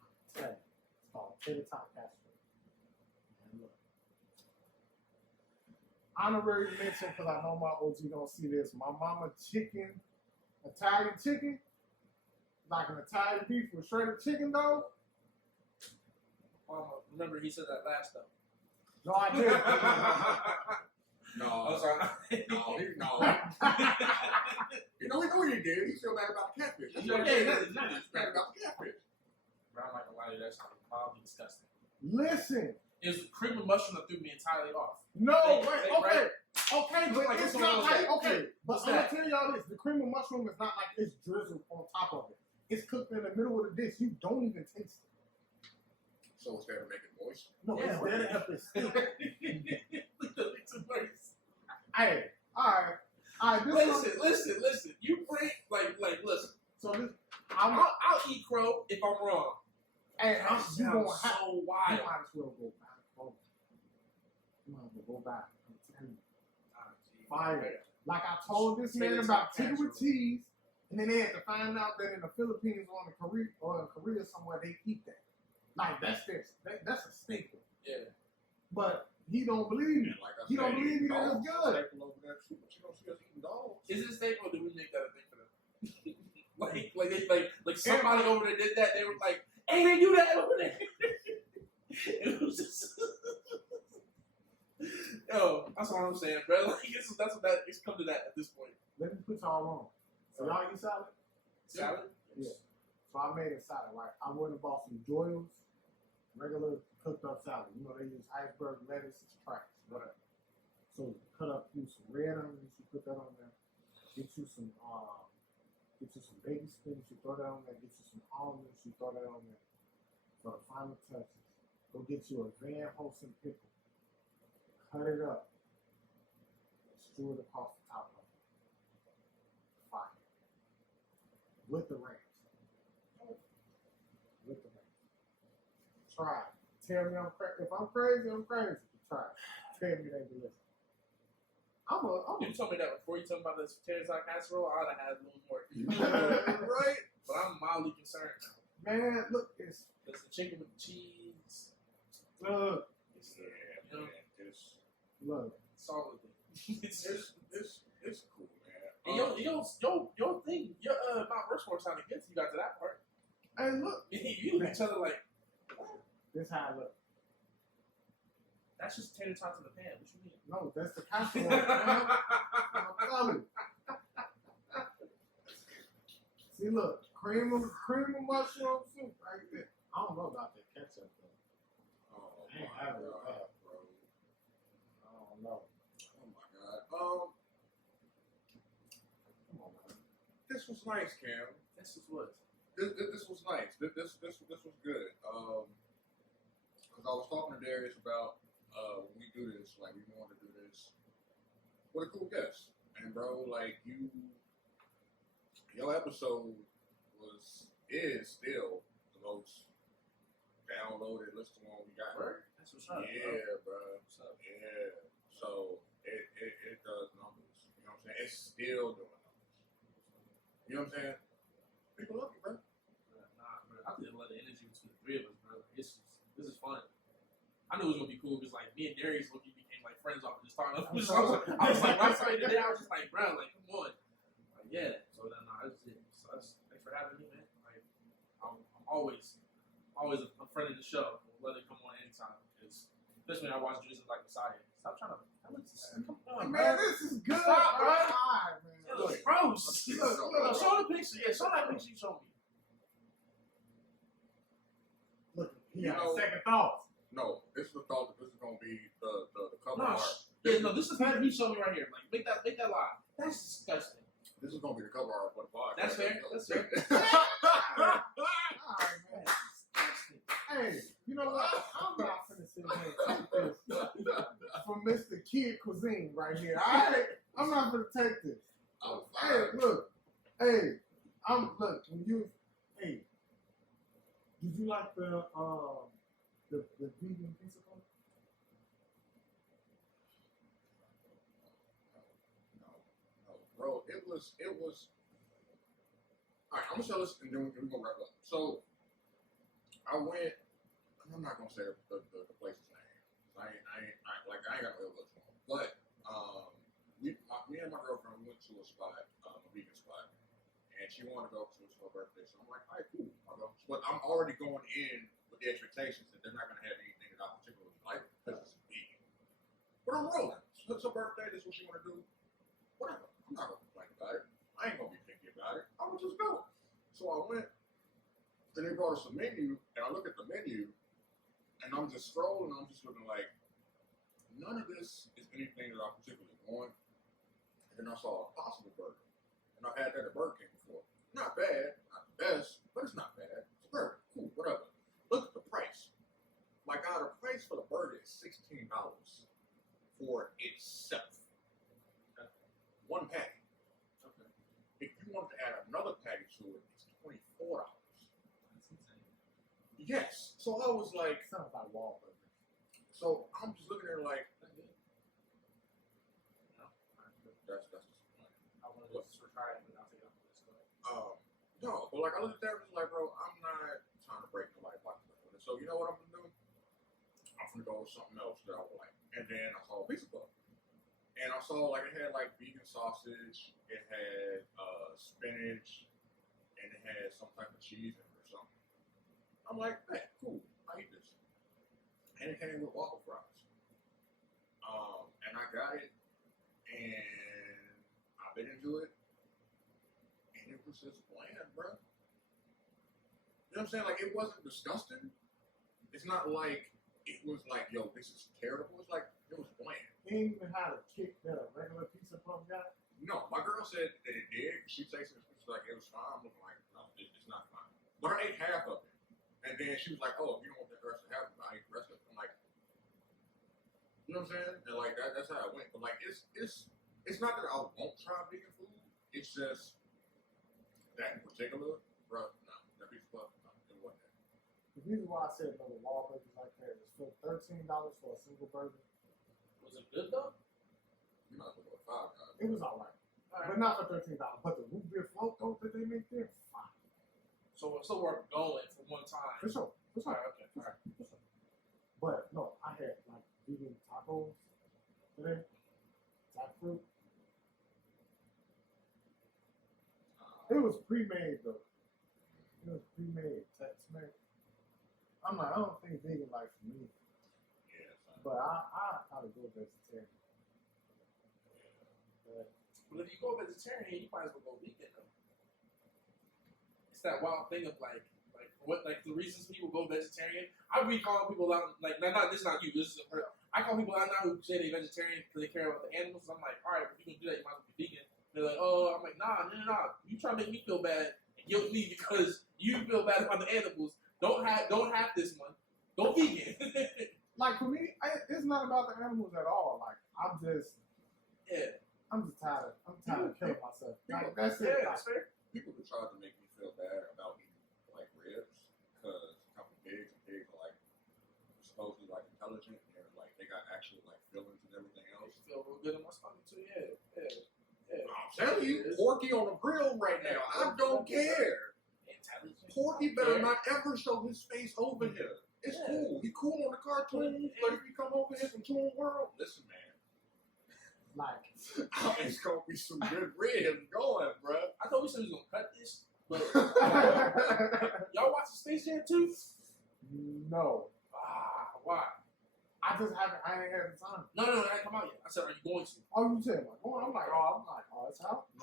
I tell you, it's called Tater-Tot Casserole. And look. Honorary mention, because I know my OG don't see this. My mama chicken, Italian chicken, like an Italian beef with shredded chicken though. Remember he said that last time. No, I didn't. No. I'm sorry. No. You know what he did? He's still mad about the catfish. He's mad about the catfish. Bro, I'm not gonna lie to you, that's probably disgusting. Listen. It was cream of mushroom that threw me entirely off. No, wait, okay. Okay, but like it's it's not like, okay, but What's I'm going that? to tell y'all this. The cream of mushroom is not like it's drizzled on top of it. It's cooked in the middle of the dish. You don't even taste it. So it's there to make it moist? No, it's there to help it stick. Hey, alright. Listen. You bring, listen. So this, I'll eat crow if I'm wrong. Hey, That you sounds gonna so you wild. might as well go back. You might as well go back. I'm telling you. Fire. Like I told this man about chicken with cheese, and then they had to find out that in the Philippines or in Korea somewhere they eat that. Like that's a staple. Yeah. But he don't believe me. Like He don't believe me that it's good. Over there too, but you don't see us eating dogs. Is it a staple or do we make that a thing for them? like somebody over there did that. They were like, "Hey, they do that over there." It was just, yo, that's what I'm saying, bro. Like it's come to that at this point. Let me put y'all on. So y'all eat salad? Salad? Yeah. So I made a salad, right? I went and bought some Joyles, regular cooked up salad. You know they use iceberg lettuce, it's trash. Right. So cut up you some red onions, you put that on there. Get you some baby spinach, you throw that on there. Get you some almonds, you throw that on there. For the final touches, go get you a Van Hosen pickle. Cut it up. Strew it across the top of it. Fire. With the ranch. With the ranch. Try it. Tell me I'm crazy. If I'm crazy, I'm crazy. Try it. Tell me they delicious. You told me that before you told me about this Tater-Tot Casserole. I would have had a little more. Right? But I'm mildly concerned now. Man, look, it's the chicken with cheese. look. It's Yeah, man. Look. Solid. It's cool, man. And your thing, your Mount Rushmore sounded good till you got to that part. Hey, look. You look at each other like, This how I look. that's just tater tot to the pan. What you mean? No, that's the casserole, man. I'm telling you. See, look, cream of mushroom soup right there. I don't know about that ketchup though. Oh I ain't my having God, that. bro. I don't know. Oh my God. Come on, man. This was nice, Cam. This is what. This was nice. This was good. Because I was talking to Darius about when we do this, like we want to do this with a cool guest. And bro, like your episode is still the most downloaded, listened one we got. Right? That's what's up. Yeah, bro. What's up? Yeah. So it does numbers. You know what I'm saying? It's still doing numbers. You know what I'm saying? People love you, bro. Nah, bro. I didn't let the energy between the three of us, bro. This is fun. I knew it was gonna be cool because like me and Darius became like friends off of this time. I was like, when I saw you today, I was just like, bro, like, come on. Like, yeah. So then, that's it. So thanks for having me, man. Like, I'm always a friend of the show. Let it come on anytime. Because especially when I watch you, this is like Messiah. Stop trying to. Come on, Man, this is good. Stop, bro. All right, man. Look, gross. Look, show the picture. Yeah, show that picture you showed me. Look, he You got know- second thoughts. No, this is the thought that this is gonna be the cover No, art. yeah, no, this is better. He showed me right here. Like, make that live. That's disgusting. This is gonna be the cover art for the podcast. That's fair. That's fair. All right, man. That's disgusting. Hey, you know what? I'm not finna sit here and take this from Mr. Kid Cuisine right here. All right? I'm not gonna take this. I'm Hey, fine. look. Hey, when you, hey, did you like the vegan pizza cone? No, bro. It was. All right, I'm gonna tell this and then we're gonna wrap up. So, I went. I'm not gonna say the place's name. I ain't got no ill will to them. But me and my girlfriend went to a spot, a vegan spot, and she wanted to go to her birthday. So I'm like, all right, cool, I'll go. But I'm already going in with the expectations that they're not gonna have anything that I particularly like because it's vegan. But I'm rolling. So it's her birthday. This is what she wanna do. Whatever. I'm not gonna complain about it. I ain't gonna be picky about it. I'm gonna just go. So I went. Then they brought us a menu, and I look at the menu, and I'm just scrolling. I'm just looking like, none of this is anything that I particularly going. And then I saw a Possible Burger. And I've had that at Burger King before. Not bad, not the best, but it's not bad. It's a burger, cool, whatever. Look at the price. My God, the price for the burger is $16 for itself. Okay. One patty. Okay. If you want to add another patty to it, it's $24. That's insane. Yes. So I was like, Sounds like Wahlburger. so I'm just looking at it like, That's good. No, that's I want to just try it, but I'll take it off the list. Go ahead. no, but like I looked at that and was like, bro, I'm not trying to break nobody's pocket with it. So you know what I'm gonna do? I'm gonna go with something else that I would like. And then I saw a pizza bug. And I saw like it had like vegan sausage, it had spinach, and it had some type of cheese in it or something. I'm like, hey, cool, I eat this. And it came with waffle fries. And I got it, and I bit into it, and it was just bland, bro. You know what I'm saying? Like, it wasn't disgusting. It's not like it was like, yo, this is terrible. It's like, it was bland. He ain't even had a kick that a regular pizza pump got. No, my girl said that it did. She tasted it. She's like, it was fine. I'm looking like, no, it's not fine. But I ate half of it. And then she was like, oh, if you don't want the rest of half of it, I ate the rest of it. I'm like, you know what I'm saying? And like, that's how it went. But like, it's not that I won't try vegan food. It's just that in particular, bro, no. That pizza puff, no, it wasn't that. The reason why I said no to Wahlburgers like that is for $13 for a single burger. Was it good though? You might as well go with $5. It was alright. But not for $13. But the root beer float though that they make there, fine. So it's still worth going for one time. For sure. For sure. Alright, okay. Alright. For sure. But no, I had like vegan tacos today. Jackfruit. It was pre-made though. It was pre-made. Tex-Mex. I'm like, I don't think vegan like for me. Yeah, son. But I gotta go vegetarian. But if you go vegetarian, you might as well go vegan though. It's that wild thing of like the reasons people go vegetarian. I be calling people out like not this is not you. This is I call people out now who say they vegetarian because they care about the animals. I'm like, all right, if you can do that, you might as well be vegan. They're like, oh, I'm like, nah. You try to make me feel bad and guilt me because you feel bad about the animals. Don't have this one. Go vegan. Like for me, it's not about the animals at all. Like I'm just tired. I'm tired of killing myself. Like that's it. Yeah, that's fair. People who tried to make me feel bad about eating like ribs because come from pigs and pigs are like supposedly like intelligent and they're like they got actual like feelings and everything I else. feel real good in my stomach too. Yeah. I'm telling you, Porky on the grill right now. I don't care. Intelligent. Porky better not ever show his face over here. It's cool. He cool on the cartoons, but if you come over here from Toon World, listen, man. Like It's gonna be some good ribs going, bro. I thought we said we was gonna cut this, but y'all watch the Space Jam too? no. Why? I ain't had the time. No, it ain't come out yet. I said, are you going to? Oh, you said like, oh, I'm like, it's out. I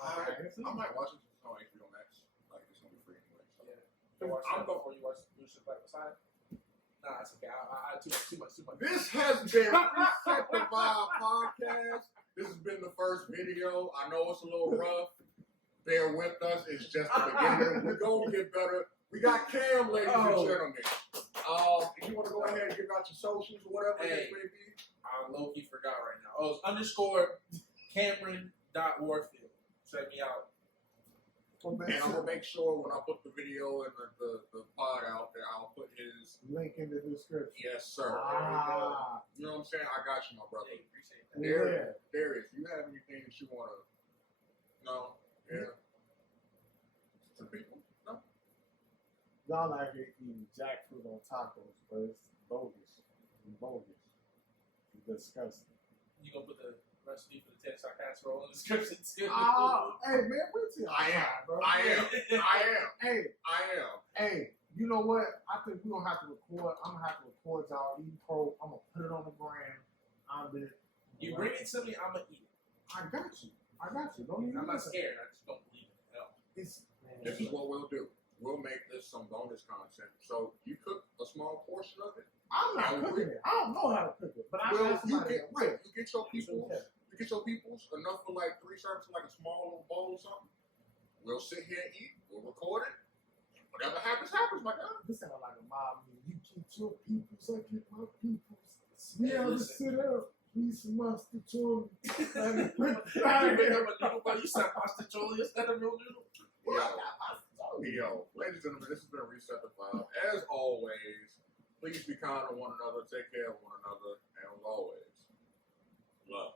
might watch it on HBO Max. Like it's gonna be free anyway. So. Yeah. I'm going before you watch Lucius Black Messiah. Nah, it's okay. I too much. This has been Reset the Vibe Podcast. This has been the first video. I know it's a little rough. Bear with us. It's just the beginning. We're gonna get better. We got Cam, ladies and gentlemen. If you want to go ahead and give out your socials or whatever it may be. I low-key forgot right now. Oh, it's _Cameron.Warfield. Check me out. And I'm gonna make sure when I put the video and the pod out there, I'll put his link in the description. Yes, sir. You know what I'm saying? I got you, my brother. Hey, appreciate that. Darius, you have anything that you wanna know? Yeah. To people? No. Y'all out here eating jackfruit on tacos, but it's bogus. It's disgusting. You gonna put the recipe for the Tater-Tot Casserole in the description too? Hey man, wait till I am. Hey, you know what? I think we're gonna have to record. I'm gonna have to record y'all eating pro. I'm gonna put it on the gram. You bring it to me, I'm gonna eat it. I got you. Don't even. I'm not scared. I just don't believe it. No. This is what we'll do. We'll make this some bonus content. So you cook a small portion of it. I'm not cooking it. I don't know how to cook it, but you get your people. You you get your peoples enough for like 3 servings, like a small little bowl or something. We'll sit here and eat. We'll record it. Whatever happens, happens, my God. This sounds like a mob meeting. You keep your peoples, I keep my peoples. We ever sit up, please master Tony. You make up a noodle, but you said pasta choli instead of real noodle. Yo, ladies and gentlemen, this has been Reset the File. As always, please be kind to one another, take care of one another, and as always, love.